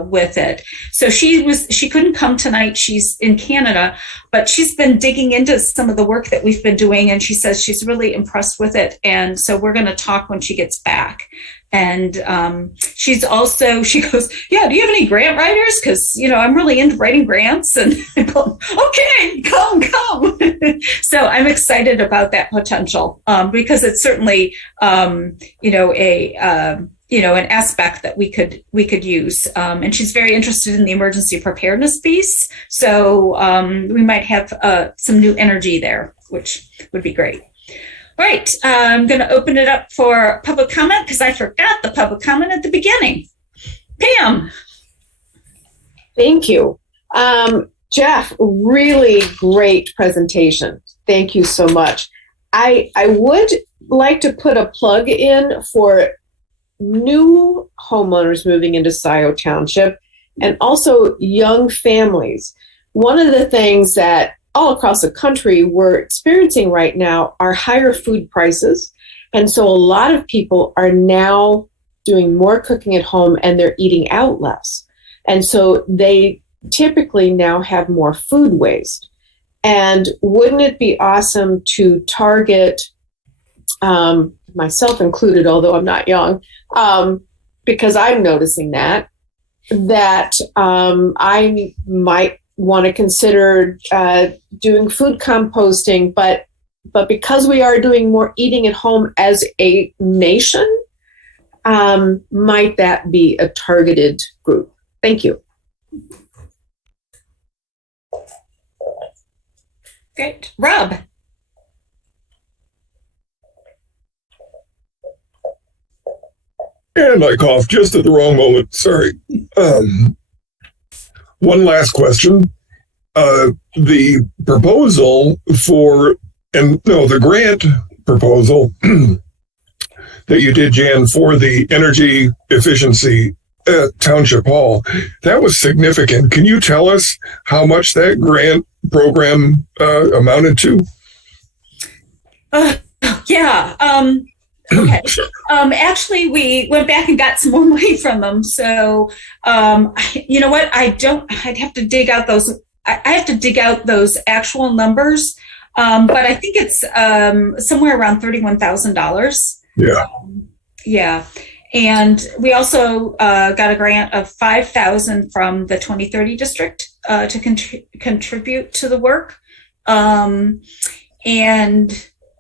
with it. So she couldn't come tonight. She's in Canada, but she's been digging into some of the work that we've been doing, and she says she's really impressed with it. And so we're going to talk when she gets back. And she goes, yeah, do you have any grant writers? Because, I'm really into writing grants. And I go, okay, come. So I'm excited about that potential because it's certainly, an aspect that we could use. And she's very interested in the emergency preparedness piece. So we might have some new energy there, which would be great. All right, I'm going to open it up for public comment because I forgot the public comment at the beginning. Pam. Thank you. Jeff, really great presentation. Thank you so much. I would like to put a plug in for new homeowners moving into Scio Township and also young families. One of the things that all across the country we're experiencing right now are higher food prices. And so a lot of people are now doing more cooking at home and they're eating out less. And so they typically now have more food waste. And wouldn't it be awesome to target, myself included, although I'm not young, because I'm noticing that I might want to consider doing food composting, but because we are doing more eating at home as a nation, might that be a targeted group? Thank you. Great. Rob. And I coughed just at the wrong moment. Sorry. One last question. The proposal the grant proposal that you did, Jan, for the energy efficiency at Township Hall, that was significant. Can you tell us how much that grant program amounted to? Yeah. Okay. Actually, we went back and got some more money from them. So, you know what? I'd have to dig out those. I have to dig out those actual numbers. But I think it's somewhere around $31,000. Yeah. Yeah. And we also got a grant of $5,000 from the 2030 district to contribute to the work. And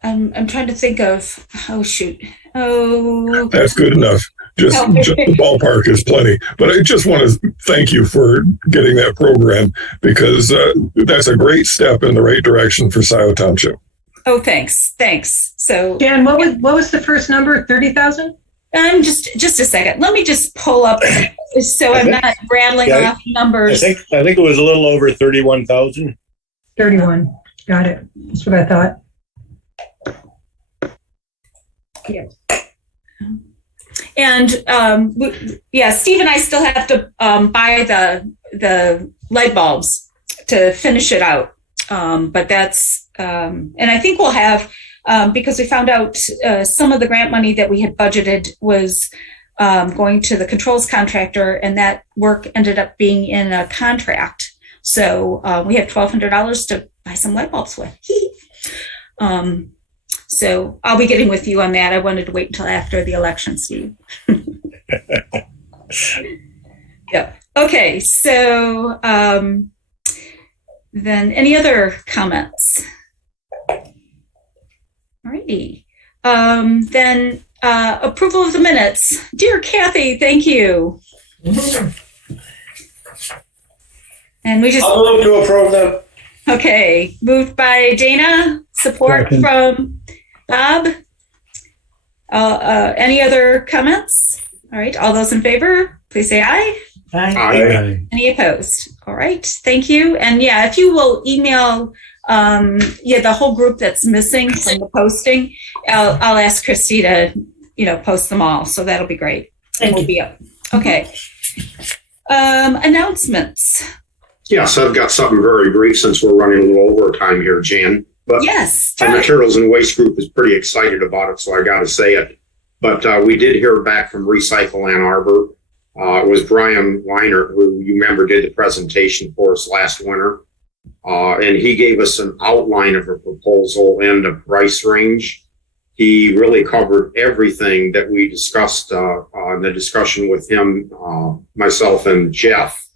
I'm trying to think of, That's good enough. Just the ballpark is plenty. But I just want to thank you for getting that program, because that's a great step in the right direction for Scio Township. Oh, thanks. So, Jan, what was the first number? 30,000? Just a second. Let me just pull up so I'm not rattling off numbers. I think it was a little over 31,000. 31. Got it. That's what I thought. Yeah. And Steve and I still have to buy the light bulbs to finish it out. But that's and I think we'll have because we found out some of the grant money that we had budgeted was going to the controls contractor, and that work ended up being in a contract. So we have $1,200 to buy some light bulbs with. So I'll be getting with you on that. I wanted to wait until after the election, Steve. Yeah. Okay. So then any other comments? Alrighty. Then approval of the minutes. Dear Kathy, thank you. And we just I'll move to approve them. Okay. Moved by Dana, support from Bob. Any other comments? All right. All those in favor, please say aye. Aye. Any opposed? All right. Thank you. And yeah, if you will email the whole group that's missing from the posting, I'll ask Christy to, post them all. So that'll be great. And we'll be up. Okay. Announcements. Yes, I've got something very brief since we're running a little overtime here, Jan. But yes, our materials and waste group is pretty excited about it, so I got to say it. But we did hear back from Recycle Ann Arbor. It was Brian Weiner, who you remember did the presentation for us last winter. And he gave us an outline of a proposal and a price range. He really covered everything that we discussed in the discussion with him, myself, and Jeff.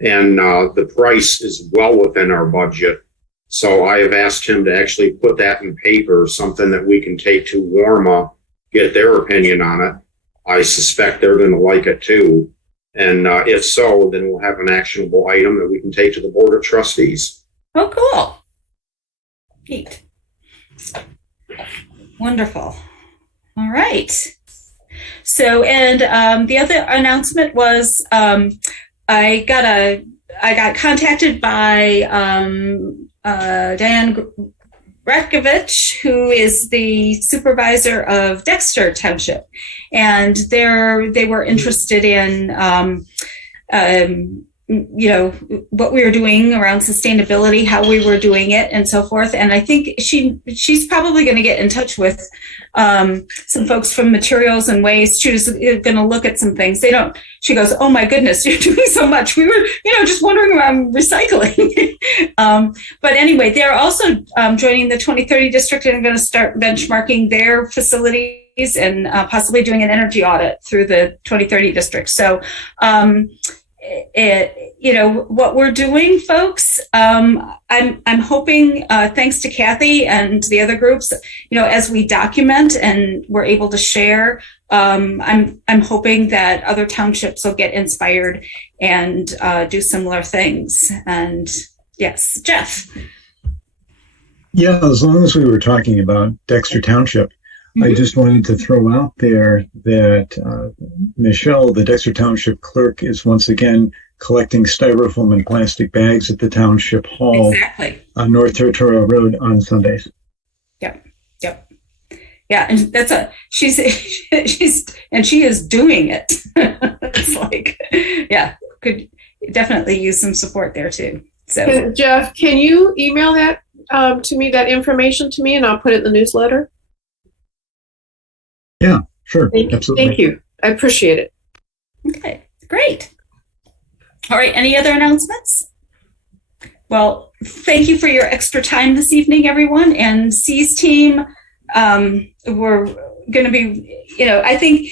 And the price is well within our budget. So I have asked him to actually put that in paper, something that we can take to Warma, get their opinion on it. I suspect they're going to like it too. And if so, then we'll have an actionable item that we can take to the Board of Trustees. Oh, cool. Neat. Wonderful. All right. So, and the other announcement was I got contacted by Diane Ratkovich, who is the supervisor of Dexter Township, and they were interested in what we were doing around sustainability, how we were doing it, and so forth. And I think she's probably going to get in touch with some folks from materials and waste. She was going to look at some things. She goes, "Oh my goodness, you're doing so much. We were, just wondering around recycling." But anyway, they're also joining the 2030 district and are going to start benchmarking their facilities and possibly doing an energy audit through the 2030 district. So, what we're doing, folks. I'm hoping, thanks to Kathy and the other groups, as we document and we're able to share, I'm hoping that other townships will get inspired and do similar things. And yes, Jeff. Yeah, as long as we were talking about Dexter Township, I just wanted to throw out there that Michelle, the Dexter Township clerk, is once again collecting styrofoam and plastic bags at the Township Hall on North Territorial Road on Sundays. Yep. Yeah, and she is doing it. It's like, yeah, could definitely use some support there too. So Jeff, can you email that to me, that information to me, and I'll put it in the newsletter? Yeah, sure. Absolutely. Thank you. I appreciate it. Okay, great. All right, any other announcements? Well, thank you for your extra time this evening, everyone. And C's team, we're going to be, I think,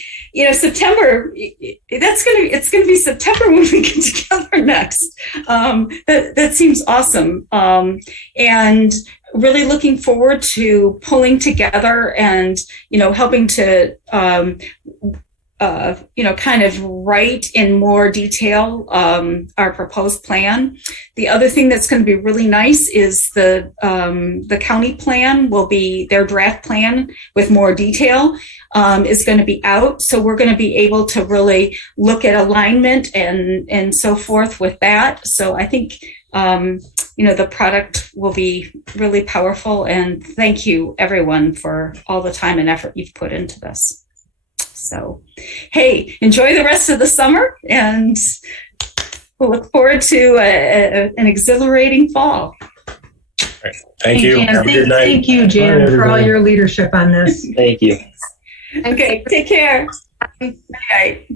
September, it's going to be September when we get together next. That seems awesome. And really looking forward to pulling together and, helping to, kind of write in more detail our proposed plan. The other thing that's going to be really nice is the county plan will be, their draft plan with more detail is going to be out. So we're going to be able to really look at alignment and so forth with that. So I think, the product will be really powerful. And thank you, everyone, for all the time and effort you've put into this. So, hey, enjoy the rest of the summer, and we'll look forward to an exhilarating fall. Right. Thank you. Have a good night. Thank you, Jan, for all your leadership on this. Thank you. Okay, take care. Good night.